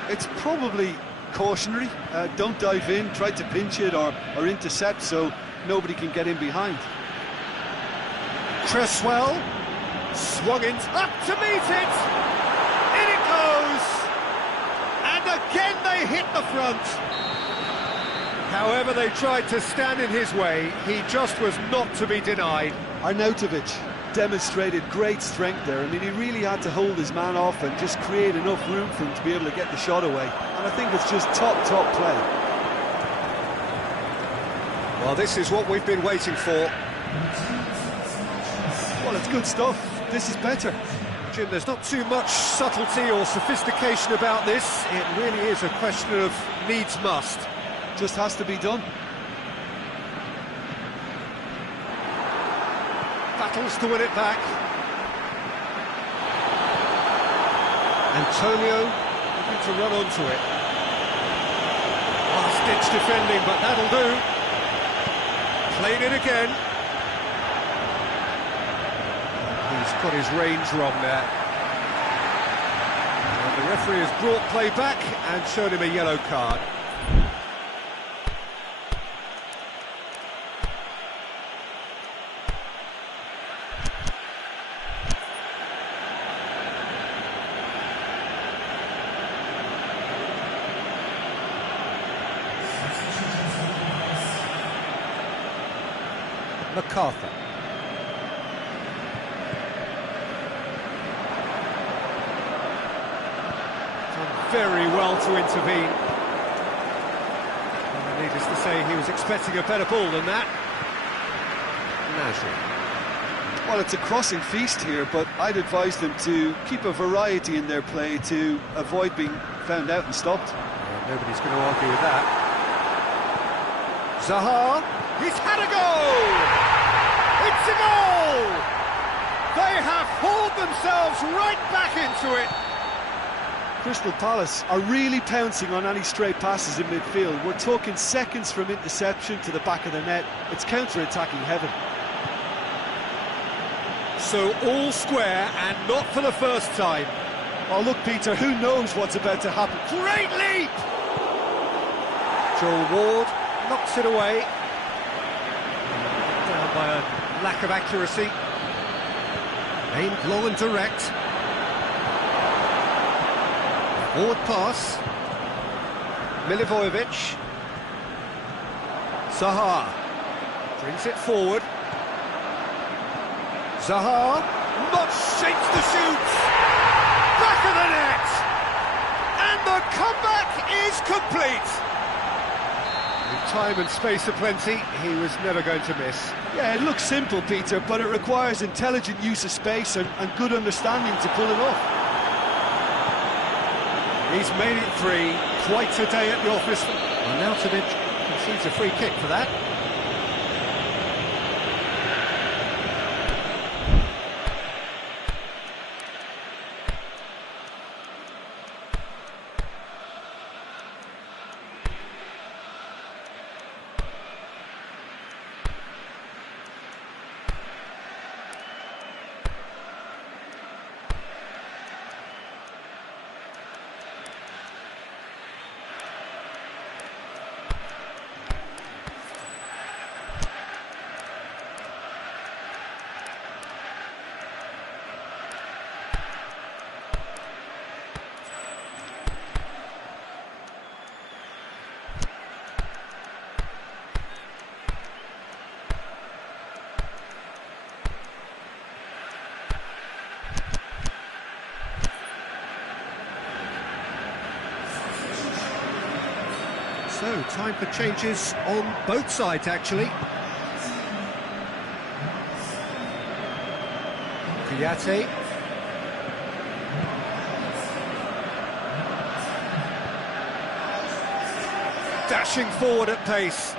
It's probably cautionary. Don't dive in, try to pinch it or intercept so nobody can get in behind. Cresswell swung in up to meet it. In it goes. And again they hit the front. However, they tried to stand in his way. He just was not to be denied. Arnautovic demonstrated great strength there. I mean, he really had to hold his man off and just create enough room for him to be able to get the shot away. And I think it's just top play. Well, this is what we've been waiting for. Well, it's good stuff. This is better. Jim, there's not too much subtlety or sophistication about this. It really is a question of needs must. Just has to be done. Battles to win it back. Antonio looking to run onto it. Last-ditch defending, but that'll do. Played it again. He's got his range wrong there. And the referee has brought play back and showed him a yellow card. MacArthur. Done very well to intervene. Needless to say, he was expecting a better ball than that. Nasri. Well, it's a crossing feast here, but I'd advise them to keep a variety in their play to avoid being found out and stopped. Yeah, nobody's going to argue with that. Zaha, he's had a goal! It's a goal! They have hauled themselves right back into it. Crystal Palace are really pouncing on any stray passes in midfield. We're talking seconds from interception to the back of the net. It's counter-attacking heaven. So all square, and not for the first time. Oh, look, Peter, who knows what's about to happen? Great leap! Joel Ward knocks it away. lack of accuracy. Aimed low and direct. Forward pass. Milivojevic. Zaha brings it forward. Zaha shapes the shoot. Back of the net. And the comeback is complete. With time and space aplenty, he was never going to miss. Yeah, it looks simple, Peter, but it requires intelligent use of space and good understanding to pull it off. He's made it 3. Quite a day at the office. Arnautovic concedes a free kick for that. So, time for changes on both sides, actually. Kouyaté. Dashing forward at pace.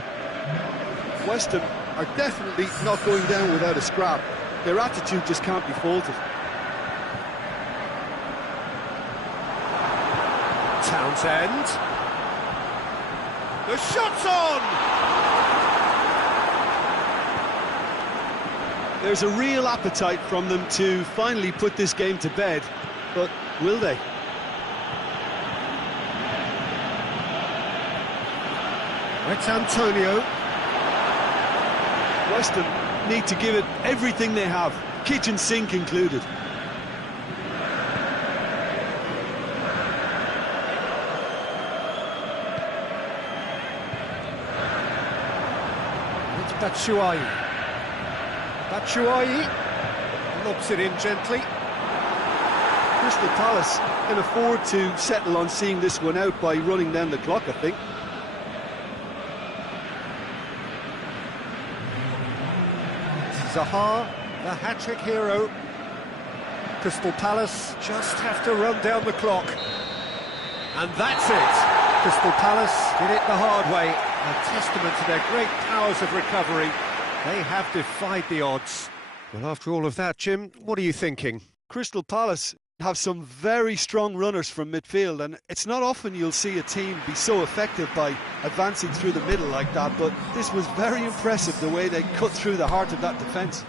West Ham are definitely not going down without a scrap. Their attitude just can't be faulted. Townsend. The shot's on! There's a real appetite from them to finally put this game to bed, but will they? It's Antonio. West Ham need to give it everything they have, kitchen sink included. Batshuayi. Batshuayi lobs it in gently. Crystal Palace can afford to settle on seeing this one out by running down the clock, I think. Zaha, the hat-trick hero. Crystal Palace just have to run down the clock. And that's it. Crystal Palace did it the hard way. A testament to their great powers of recovery. They have defied the odds. Well, after all of that, Jim, what are you thinking? Crystal Palace have some very strong runners from midfield, and it's not often you'll see a team be so effective by advancing through the middle like that, but this was very impressive, the way they cut through the heart of that defence.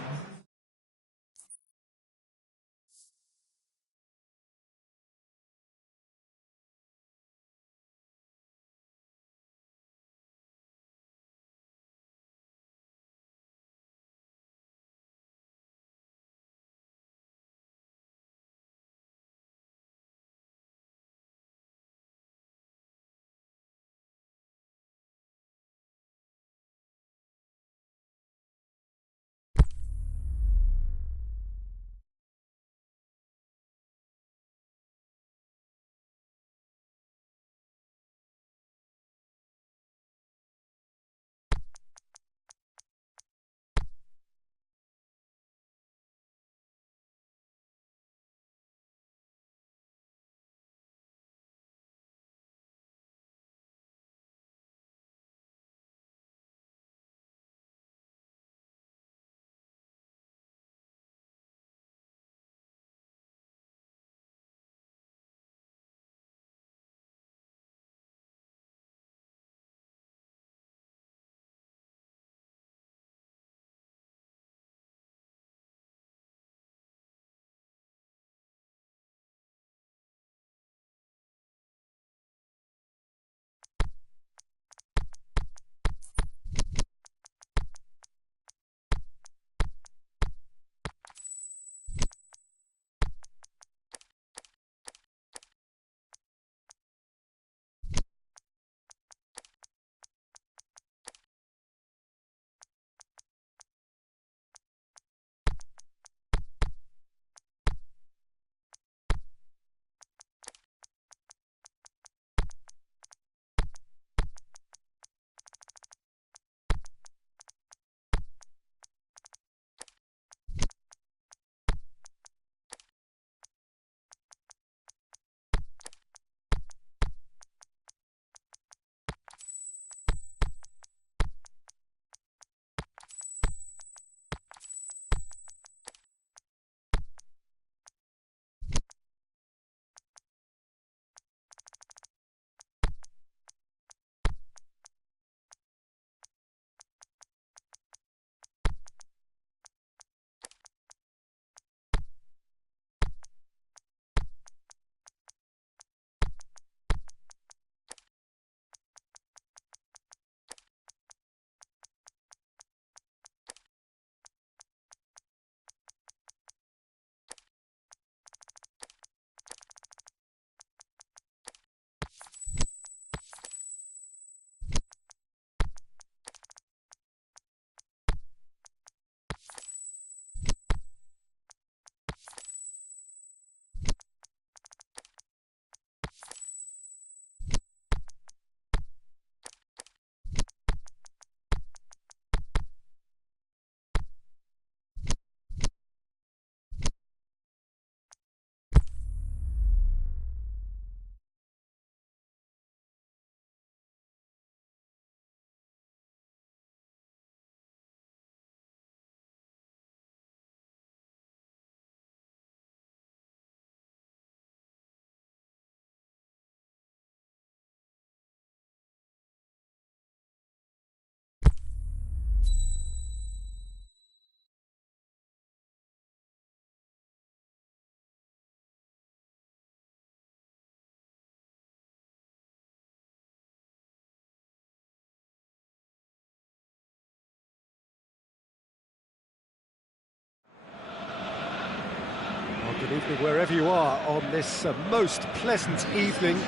evening wherever you are on this most pleasant evening.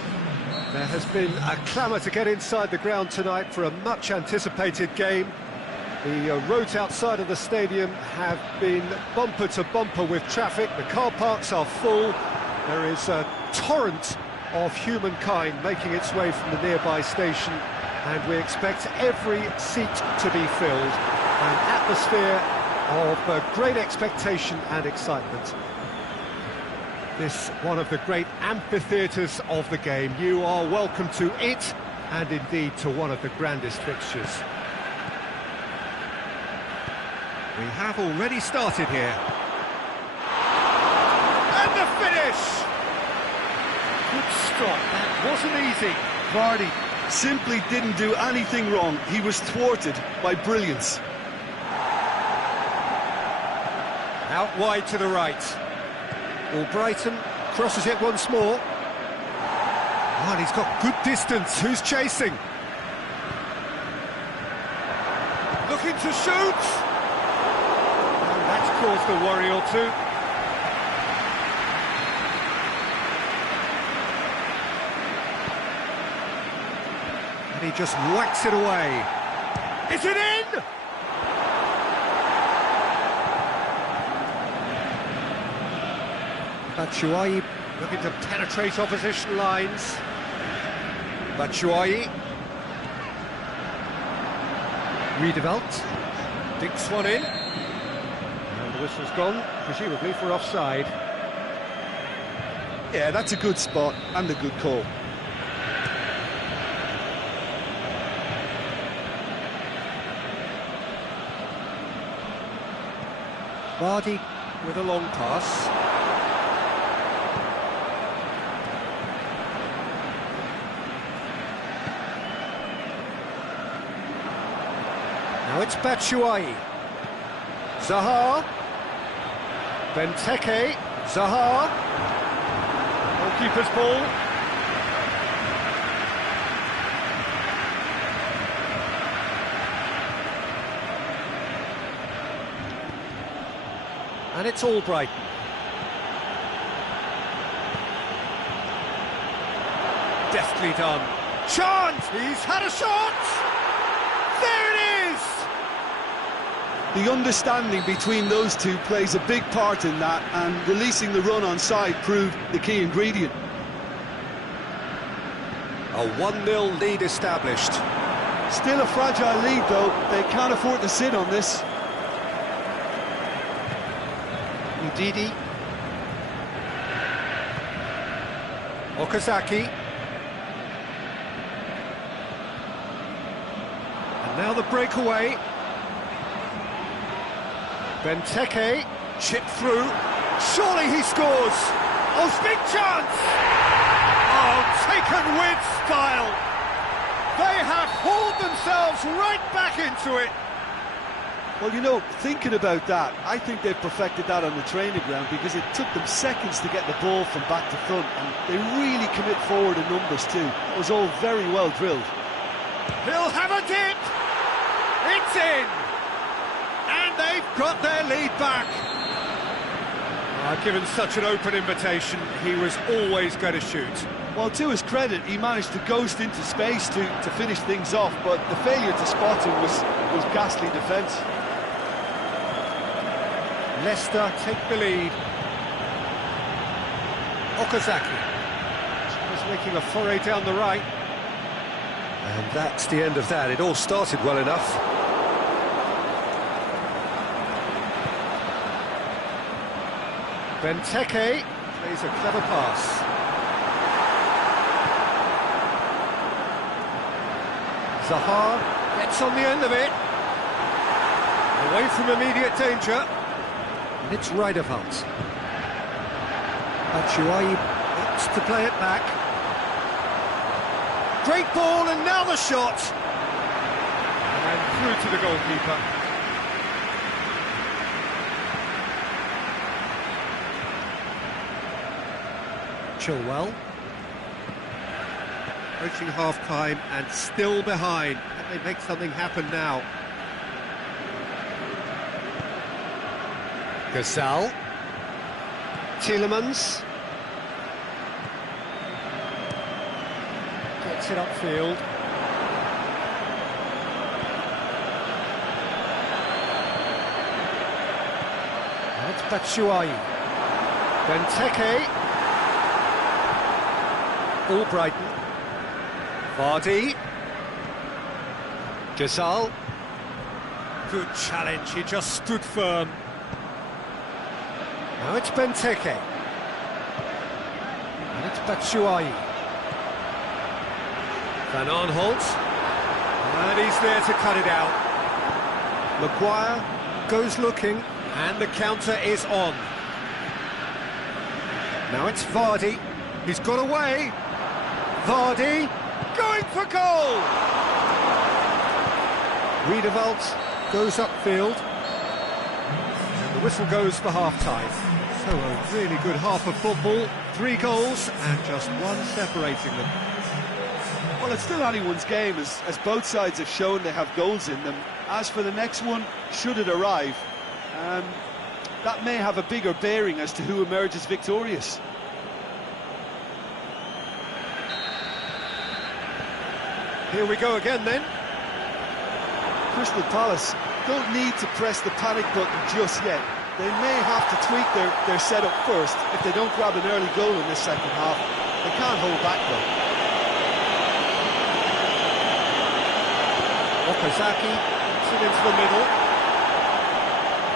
There has been a clamour to get inside the ground tonight for a much anticipated game. The roads outside of the stadium have been bumper to bumper with traffic. The car parks are full. There is a torrent of humankind making its way from the nearby station, and we expect every seat to be filled. An atmosphere of great expectation and excitement. This one of the great amphitheatres of the game. You are welcome to it, and indeed to one of the grandest fixtures. We have already started here. And the finish! Good stop, that wasn't easy. Vardy simply didn't do anything wrong. He was thwarted by brilliance. Out wide to the right. Brighton crosses it once more. Oh, and he's got good distance. Who's chasing? Looking to shoot! And that's caused a worry or two. And he just whacks it away. Is it in? Batshuayi looking to penetrate opposition lines. Batshuayi. Riedewald dinks one in. And the whistle's gone, presumably for offside. Yeah, that's a good spot and a good call. Vardy with a long pass. Now it's Batshuayi. Zaha. Benteke. Zaha. Goalkeeper's ball. And it's all Brighton. Deftly done. Chance! He's had a shot! There it is! The understanding between those two plays a big part in that, and releasing the run on side proved the key ingredient. A 1-0 lead established. Still a fragile lead though, they can't afford to sit on this. Ndidi. Okazaki. And now the breakaway. Benteke, chip through. Surely he scores. Oh, big chance! Oh, taken with style. They have hauled themselves right back into it. Well, you know, thinking about that, I think they've perfected that on the training ground, because it took them seconds to get the ball from back to front, and they really commit forward in numbers too. It was all very well drilled. He'll have a dip! It's in! And they've got their lead back. Given such an open invitation, he was always going to shoot. Well, to his credit, he managed to ghost into space to finish things off, but the failure to spot him was ghastly defence. Leicester take the lead. Okazaki was making a foray down the right. And that's the end of that. It all started well enough. Benteke plays a clever pass. Zaha gets on the end of it. Away from immediate danger. And it's Riedewald. Batshuayi wants to play it back. Great ball, and now the shot. And through to the goalkeeper. Chilwell. Approaching half-time and still behind. Can they make something happen now? Gazal. Tielemans. Gets it upfield. And it's Batshuayi. Benteke. Albrighton. Vardy. Ghazal. Good challenge, he just stood firm. Now it's Benteke. And it's Batshuayi. Van Aanholt. And he's there to cut it out. Maguire goes looking, and the counter is on. Now it's Vardy. He's got away. Vardy going for goal! Riedewald goes upfield. And the whistle goes for half-time. So a really good half of football. 3 goals and just one separating them. Well, it's still anyone's game, as both sides have shown they have goals in them. As for the next one, should it arrive, that may have a bigger bearing as to who emerges victorious. Here we go again then. Crystal Palace don't need to press the panic button just yet. They may have to tweak their setup first if they don't grab an early goal in this second half. They can't hold back though. Okazaki puts it into the middle.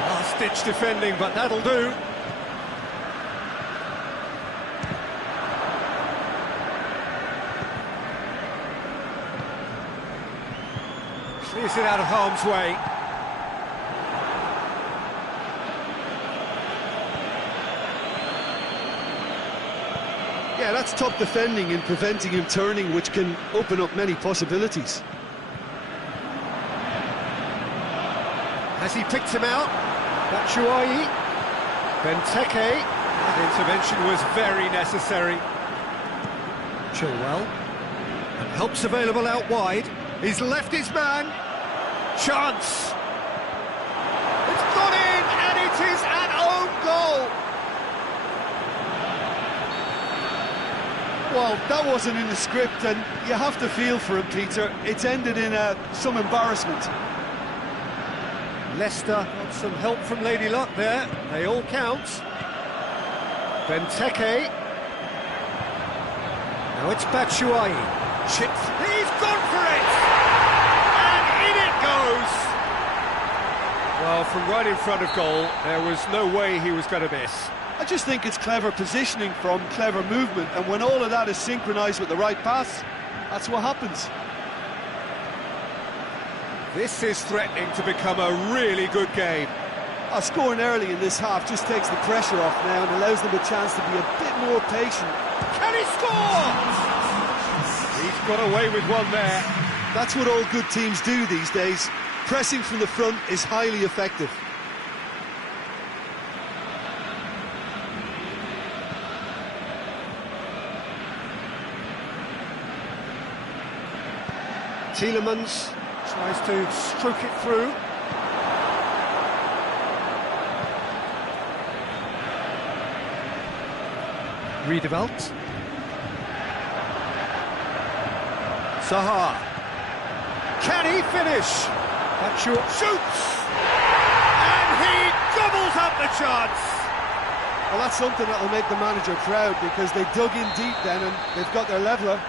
Last-ditch defending, but that'll do. Clears it out of harm's way. Yeah, that's top defending and preventing him turning, which can open up many possibilities. Has he picked him out? Batshuayi. Benteke. That intervention was very necessary. Chilwell. And help's available out wide. He's left his man. Chance. It's gone in, and it is an own goal. Well, that wasn't in the script, and you have to feel for him, Peter. It's ended in some embarrassment. Leicester got some help from Lady Luck there. They all count. Benteke. Now it's Batshuayi. Chips. He's gone for it! And in it goes! Well, from right in front of goal, there was no way he was going to miss. I just think it's clever positioning from clever movement, and when all of that is synchronised with the right pass, that's what happens. This is threatening to become a really good game. Scoring early in this half just takes the pressure off now and allows them a chance to be a bit more patient. Can he score? He's got away with one there. That's what all good teams do these days. Pressing from the front is highly effective. Tielemans tries to stroke it through. Riedewald. Zaha. Can he finish? Batshuayi shoots! And he gobbles up the chance! Well, that's something that'll make the manager proud, because they dug in deep then and they've got their leveller.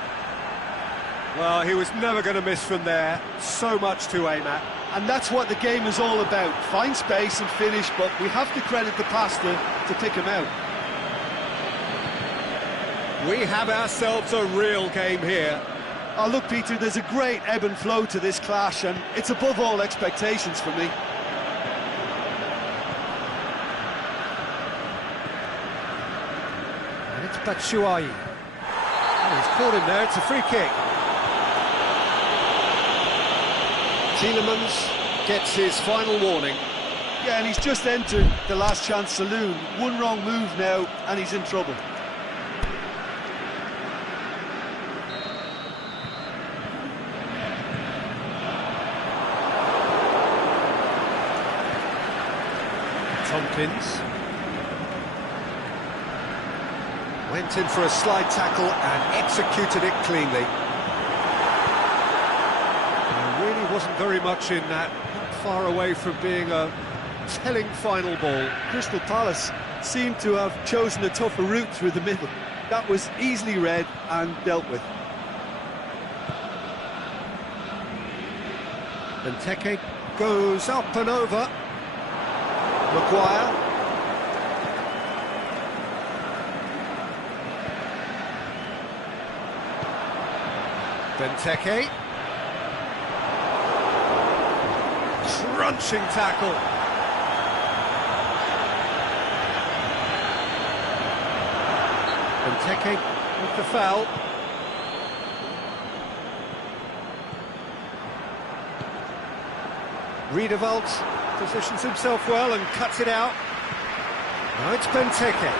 Well, he was never going to miss from there. So much to aim at. And that's what the game is all about. Find space and finish, but we have to credit the passer to pick him out. We have ourselves a real game here. Oh, look, Peter, there's a great ebb and flow to this clash, and it's above all expectations for me. And it's Batshuayi. Oh, he's caught him there, it's a free kick. Tielemans gets his final warning. Yeah, and he's just entered the last chance saloon. One wrong move now, and he's in trouble. Tompkins. Went in for a slide tackle and executed it cleanly. There really wasn't very much in that, not far away from being a telling final ball. Crystal Palace seemed to have chosen a tougher route through the middle. That was easily read and dealt with. Benteke goes up and over. Maguire. Benteke. Crunching tackle. Benteke with the foul. Riedewald positions himself well and cuts it out. Now it's Benteke.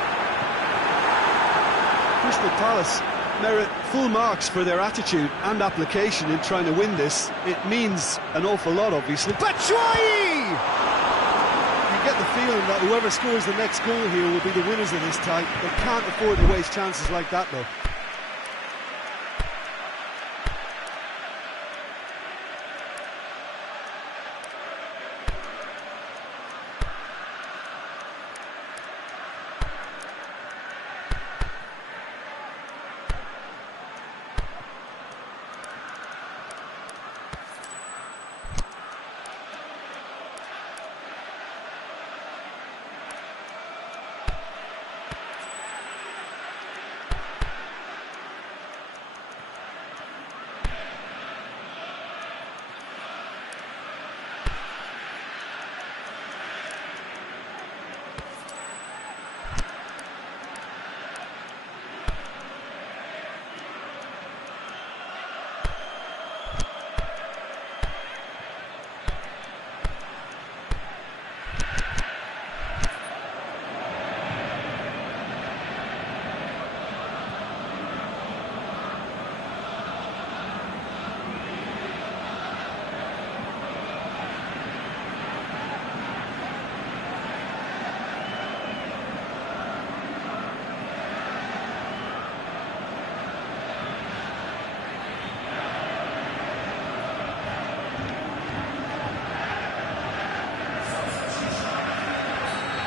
Crystal Palace merit full marks for their attitude and application in trying to win this. It means an awful lot, obviously. Batshuayi! You get the feeling that whoever scores the next goal here will be the winners of this tie. They can't afford to waste chances like that, though.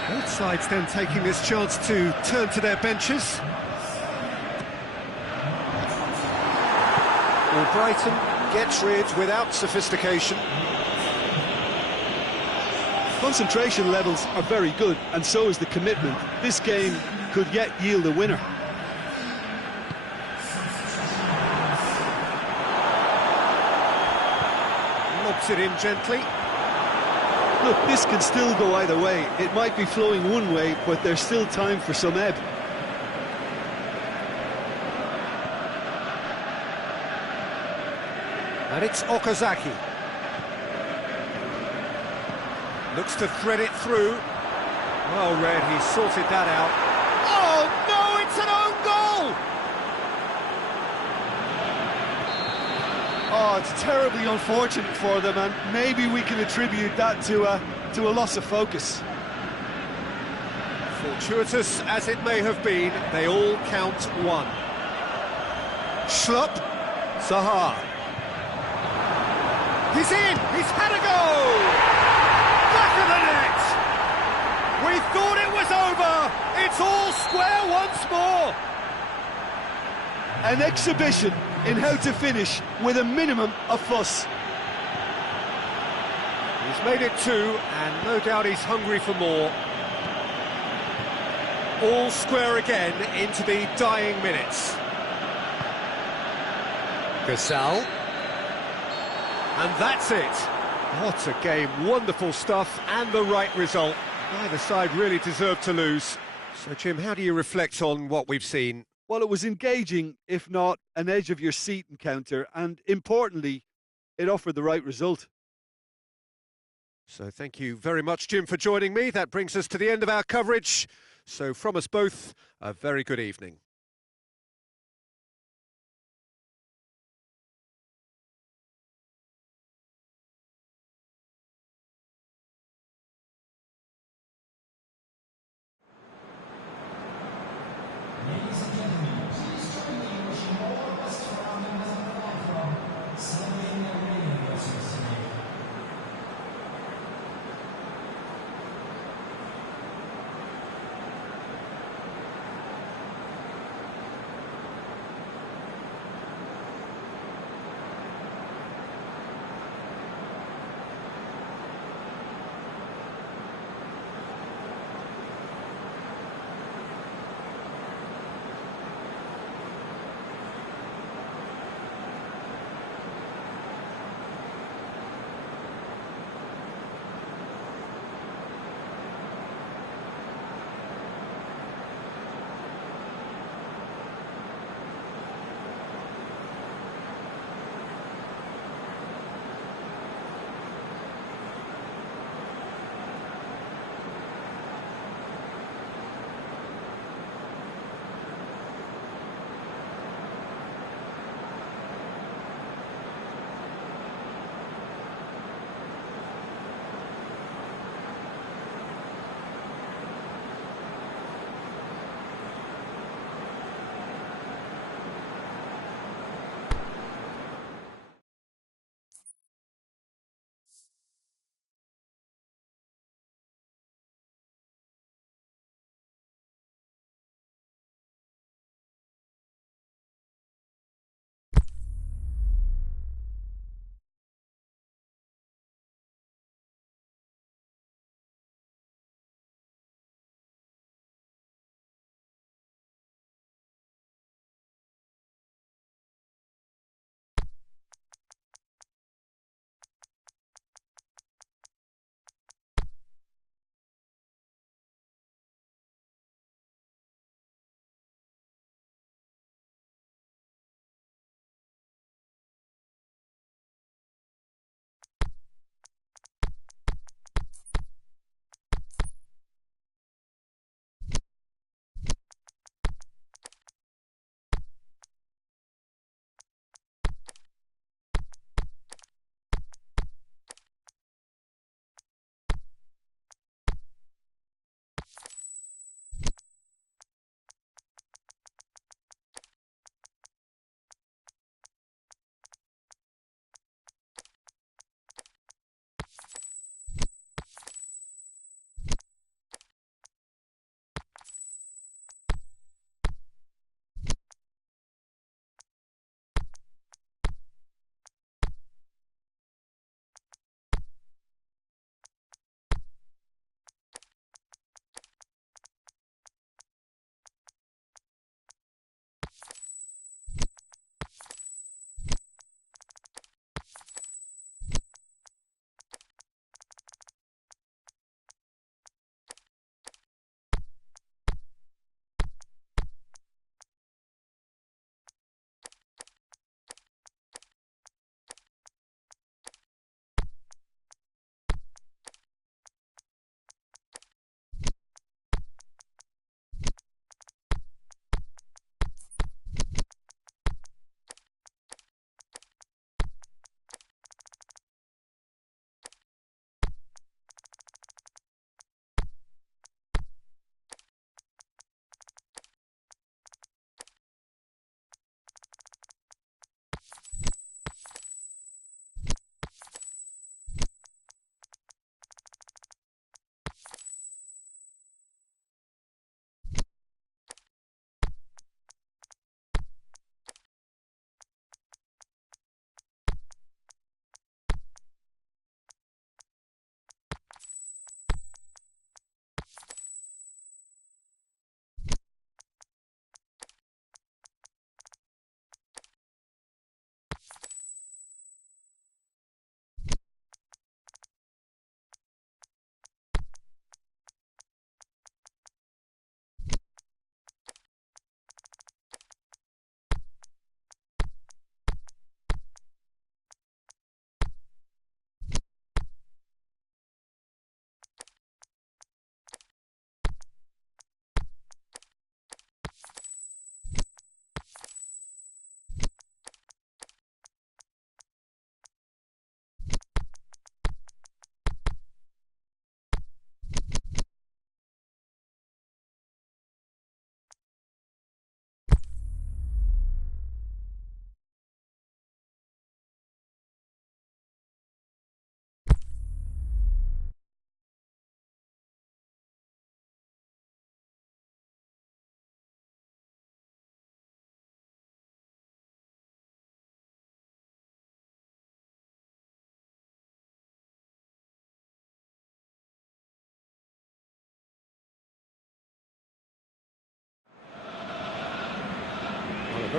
Both sides then taking this chance to turn to their benches. Well, Brighton gets rid without sophistication. Concentration levels are very good, and so is the commitment. This game could yet yield a winner. Lobs it in gently. Look, this can still go either way. It might be flowing one way, but there's still time for some ebb. And it's Okazaki. Looks to thread it through. Well read, he sorted that out. Oh no, it's an own goal! Oh, it's terribly unfortunate for them, and maybe we can attribute that to a loss of focus. Fortuitous as it may have been, they all count one. Schlupp. Zaha. He's in! He's had a go! Back of the net! We thought it was over! It's all square once more! An exhibition in how to finish with a minimum of fuss. He's made it two, and no doubt he's hungry for more. All square again into the dying minutes. Gasal. And that's it. What a game, wonderful stuff, and the right result. Neither side really deserved to lose. So, Jim, how do you reflect on what we've seen? Well, it was engaging, if not an edge-of-your-seat encounter, and importantly, it offered the right result. So thank you very much, Jim, for joining me. That brings us to the end of our coverage. So from us both, a very good evening. Ladies and gentlemen.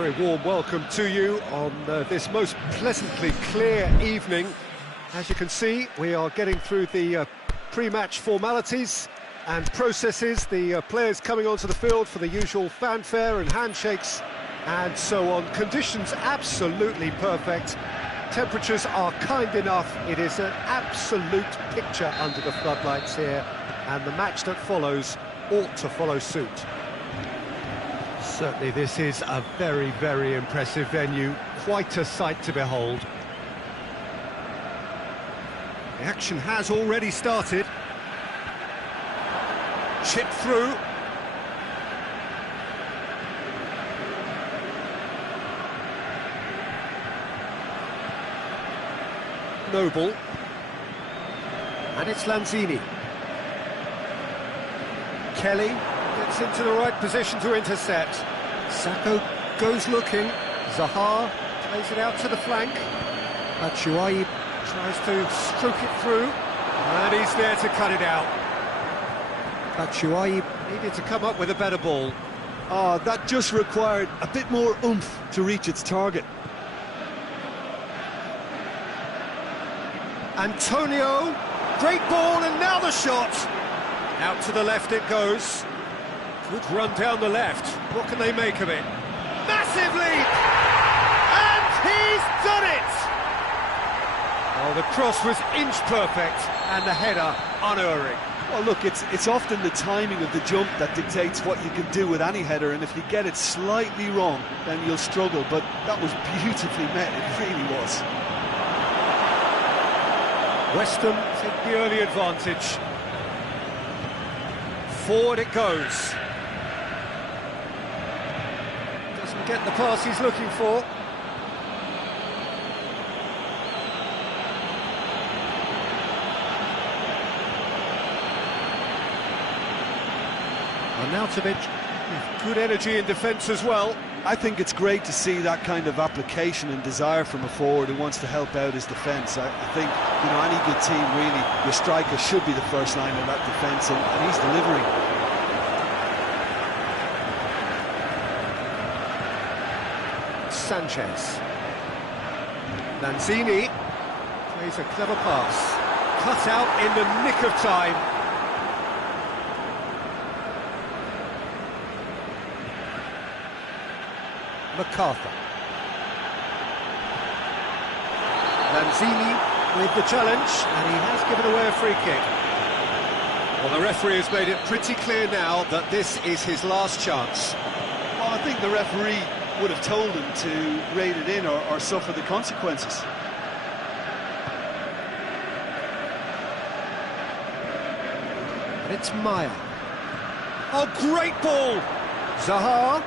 very warm welcome to you on this most pleasantly clear evening. As you can see, we are getting through the pre-match formalities and processes, the players coming onto the field for the usual fanfare and handshakes and so on. Conditions absolutely perfect. Temperatures are kind enough. It is an absolute picture under the floodlights here, and the match that follows ought to follow suit. Certainly this is a very, very impressive venue. Quite a sight to behold. The action has already started. Chip through. Noble. And it's Lanzini. Kelly gets into the right position to intercept. Sacco goes looking. Zaha plays it out to the flank. Batshuayi tries to stroke it through. And he's there to cut it out. Batshuayi needed to come up with a better ball. Oh, that just required a bit more oomph to reach its target. Antonio, great ball, and now the shot. Out to the left it goes. Good run down the left. What can they make of it? Massive leap! And he's done it! Oh, the cross was inch perfect, and the header unerring. Well, look, it's often the timing of the jump that dictates what you can do with any header, and if you get it slightly wrong, then you'll struggle, but that was beautifully met, it really was. West Ham take the early advantage. Forward it goes. Doesn't get the pass he's looking for. Arnautovic with good energy in defence as well. I think it's great to see that kind of application and desire from a forward who wants to help out his defence. I think, you know, any good team, really, your striker should be the first line of that defence, and he's delivering. Sanchez. Lanzini plays a clever pass. Cut out in the nick of time. MacArthur. Lanzini with the challenge, and he has given away a free kick. Well, the referee has made it pretty clear now that this is his last chance. Well, I think the referee would have told him to rate it in or suffer the consequences. And it's Maya. Oh, great ball! Zaha.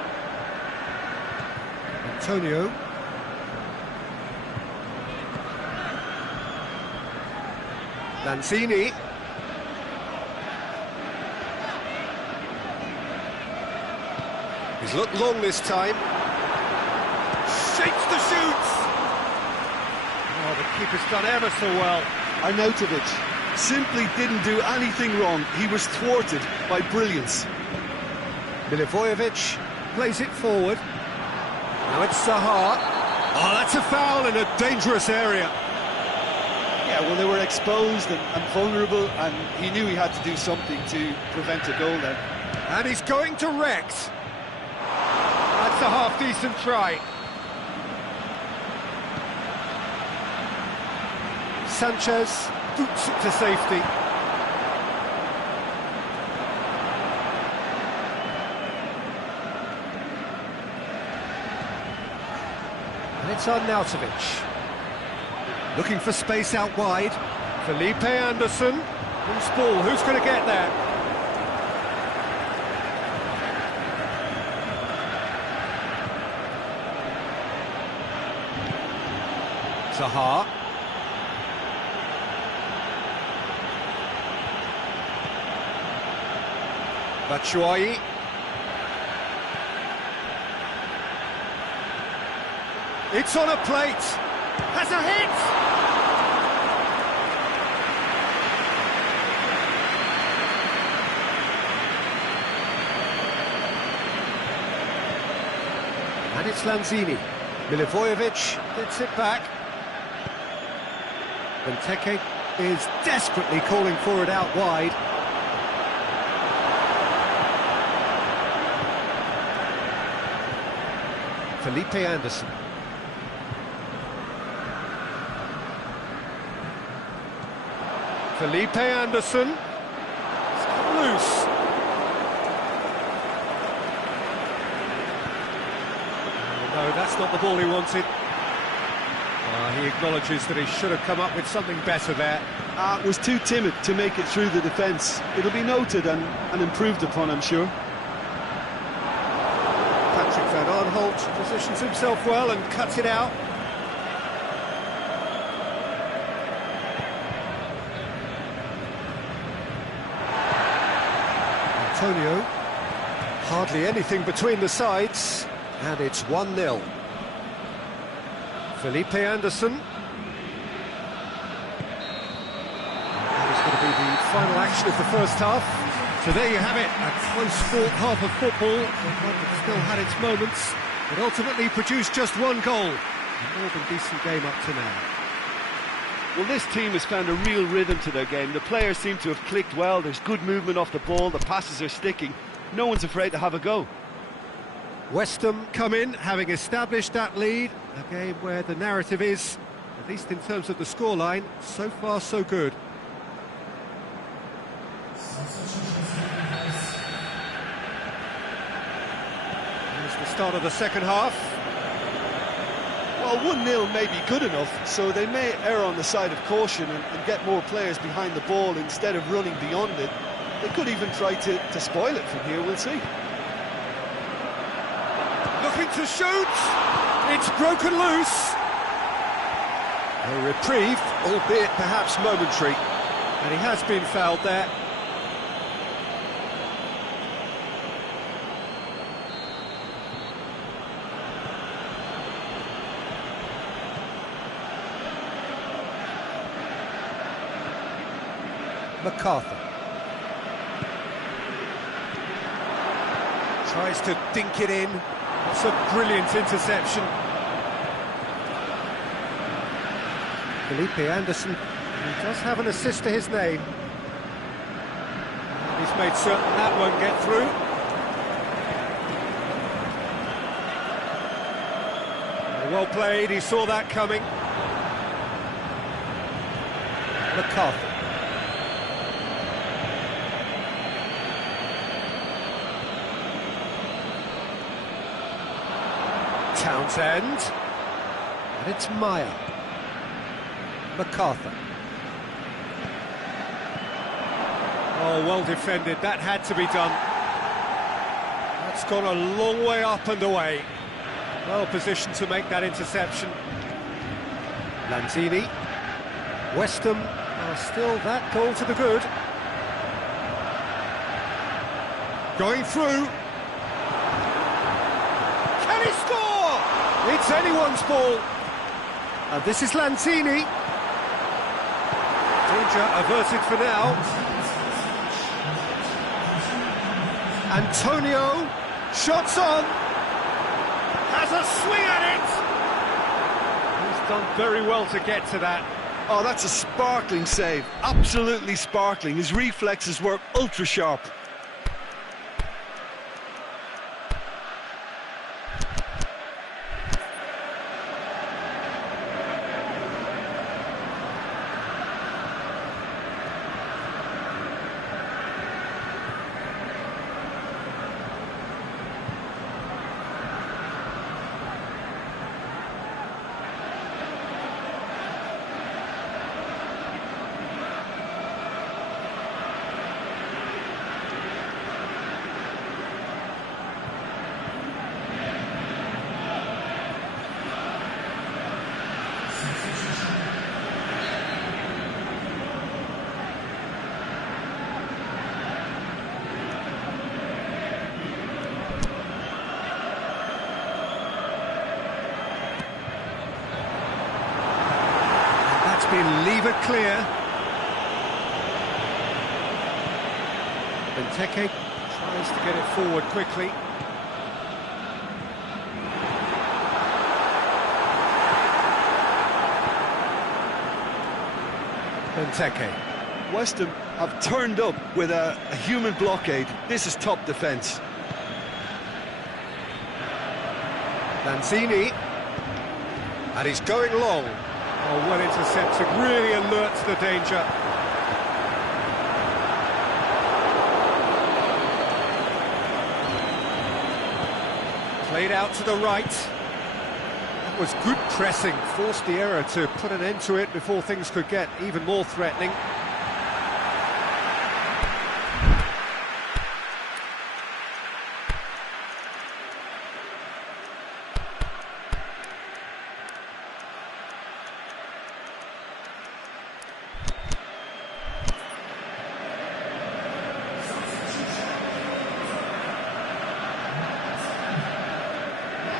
Antonio. Lanzini. He's looked long this time. Shakes the shoots! Oh, the keeper's done ever so well. Arnautovic simply didn't do anything wrong. He was thwarted by brilliance. Milivojevic plays it forward. Now it's Zaha. Oh, that's a foul in a dangerous area. Yeah, well, they were exposed and vulnerable, and he knew he had to do something to prevent a goal then. And he's going direct. That's a half-decent try. Sanchez boots it to safety. And it's Arnautovic. Looking for space out wide. Felipe Anderson. Loose ball, who's going to get there? Zaha. Batshuayi. It's on a plate. Has a hit! And it's Lanzini. Milivojevic gets it back. Benteke is desperately calling for it out wide. Felipe Anderson. Felipe Anderson. It's come loose. No, that's not the ball he wanted. He acknowledges that he should have come up with something better there. Was too timid to make it through the defence. It'll be noted and improved upon, I'm sure. Patrick Van Aanholt positions himself well and cuts it out. Antonio. Hardly anything between the sides, and it's 1-0. Felipe Anderson. That is going to be the final action of the first half. So there you have it, a close-fought half of football, but one that still had its moments, but ultimately produced just one goal. A more than decent game up to now. Well, this team has found a real rhythm to their game. The players seem to have clicked well. There's good movement off the ball, the passes are sticking. No one's afraid to have a go. West Ham come in, having established that lead. A game where the narrative is, at least in terms of the scoreline, so far so good. Here's the start of the second half. Well, 1-0 may be good enough, so they may err on the side of caution and get more players behind the ball instead of running beyond it. They could even try to spoil it from here, we'll see. Looking to shoot! It's broken loose! A reprieve, albeit perhaps momentary. And he has been fouled there. MacArthur. Tries to dink it in. That's a brilliant interception. Felipe Anderson, he does have an assist to his name. And he's made certain that won't get through. Well played, he saw that coming. MacArthur. Townsend, and it's Meyer. MacArthur. Oh, well defended, that had to be done. That's gone a long way up and away. Well positioned to make that interception. Lanzini. West Ham are still that goal to the good. Going through. Can he score? It's anyone's ball. And this is Lanzini. Danger averted for now. Antonio. Shots on. Has a swing at it. He's done very well to get to that. Oh, that's a sparkling save. Absolutely sparkling. His reflexes were ultra sharp. Been levered clear. Benteke tries to get it forward quickly. Benteke. West Ham have turned up with a human blockade. This is top defence. Lanzini. And he's going long. Oh, well intercepted, really alert to the danger. Played out to the right. That was good pressing, forced the error to put an end to it before things could get even more threatening.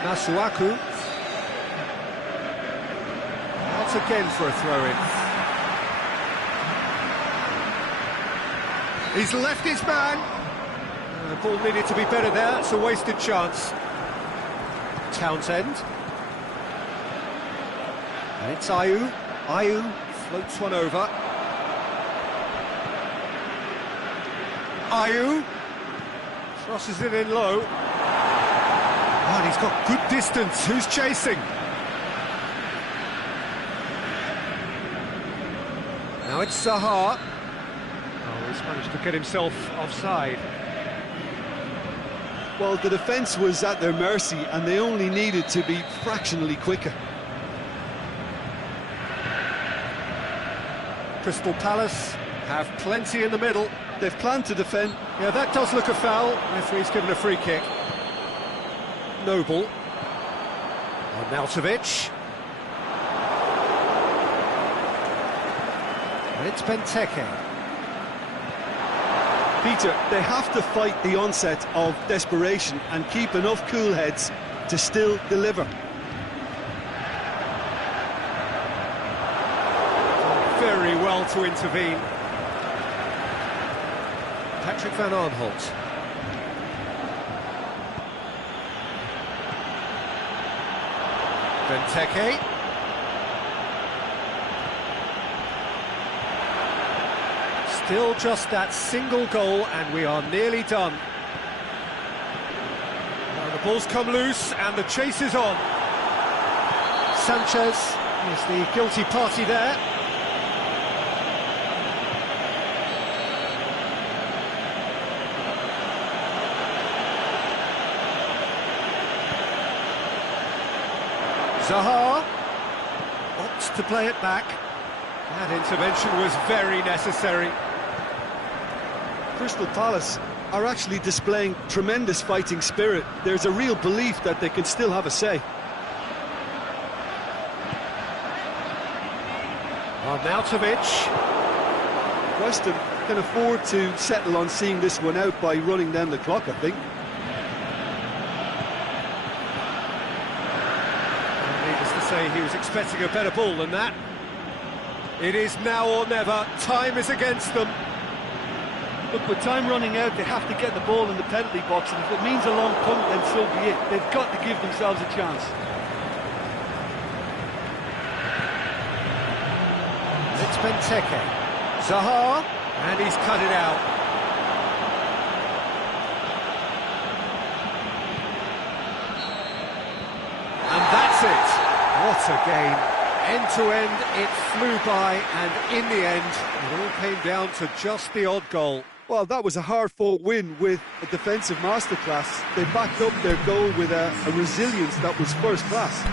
Masuaku. Out again for a throw-in. He's left his man. The ball needed to be better there. It's a wasted chance. Townsend. And it's Ayew. Ayew floats one over. Ayew crosses it in low. Oh, and he's got good distance. Who's chasing? Now it's Zaha. Oh, he's managed to get himself offside. Well, the defence was at their mercy and they only needed to be fractionally quicker. Crystal Palace have plenty in the middle. They've planned to defend. Yeah, that does look a foul. Referee's given a free kick. Noble. Arnautovic. And it's Benteke. Peter, they have to fight the onset of desperation and keep enough cool heads to still deliver. Very well to intervene. Patrick van Aanholt. Benteke. Still just that single goal and we are nearly done. Now the ball's come loose and the chase is on. Sanchez is the guilty party there. Zaha opts to play it back. That intervention was very necessary. Crystal Palace are actually displaying tremendous fighting spirit. There's a real belief that they can still have a say. Arnautovic. West Ham can afford to settle on seeing this one out by running down the clock, I think. Needless to say, he was expecting a better ball than that. It is now or never. Time is against them. Look, with time running out, they have to get the ball in the penalty box, and if it means a long punt, then so be it. They've got to give themselves a chance. It's Benteke. Zaha, and he's cut it out. And that's it. What a game. End to end, it flew by, and in the end, it all came down to just the odd goal. Well, that was a hard-fought win with a defensive masterclass. They backed up their goal with a resilience that was first class.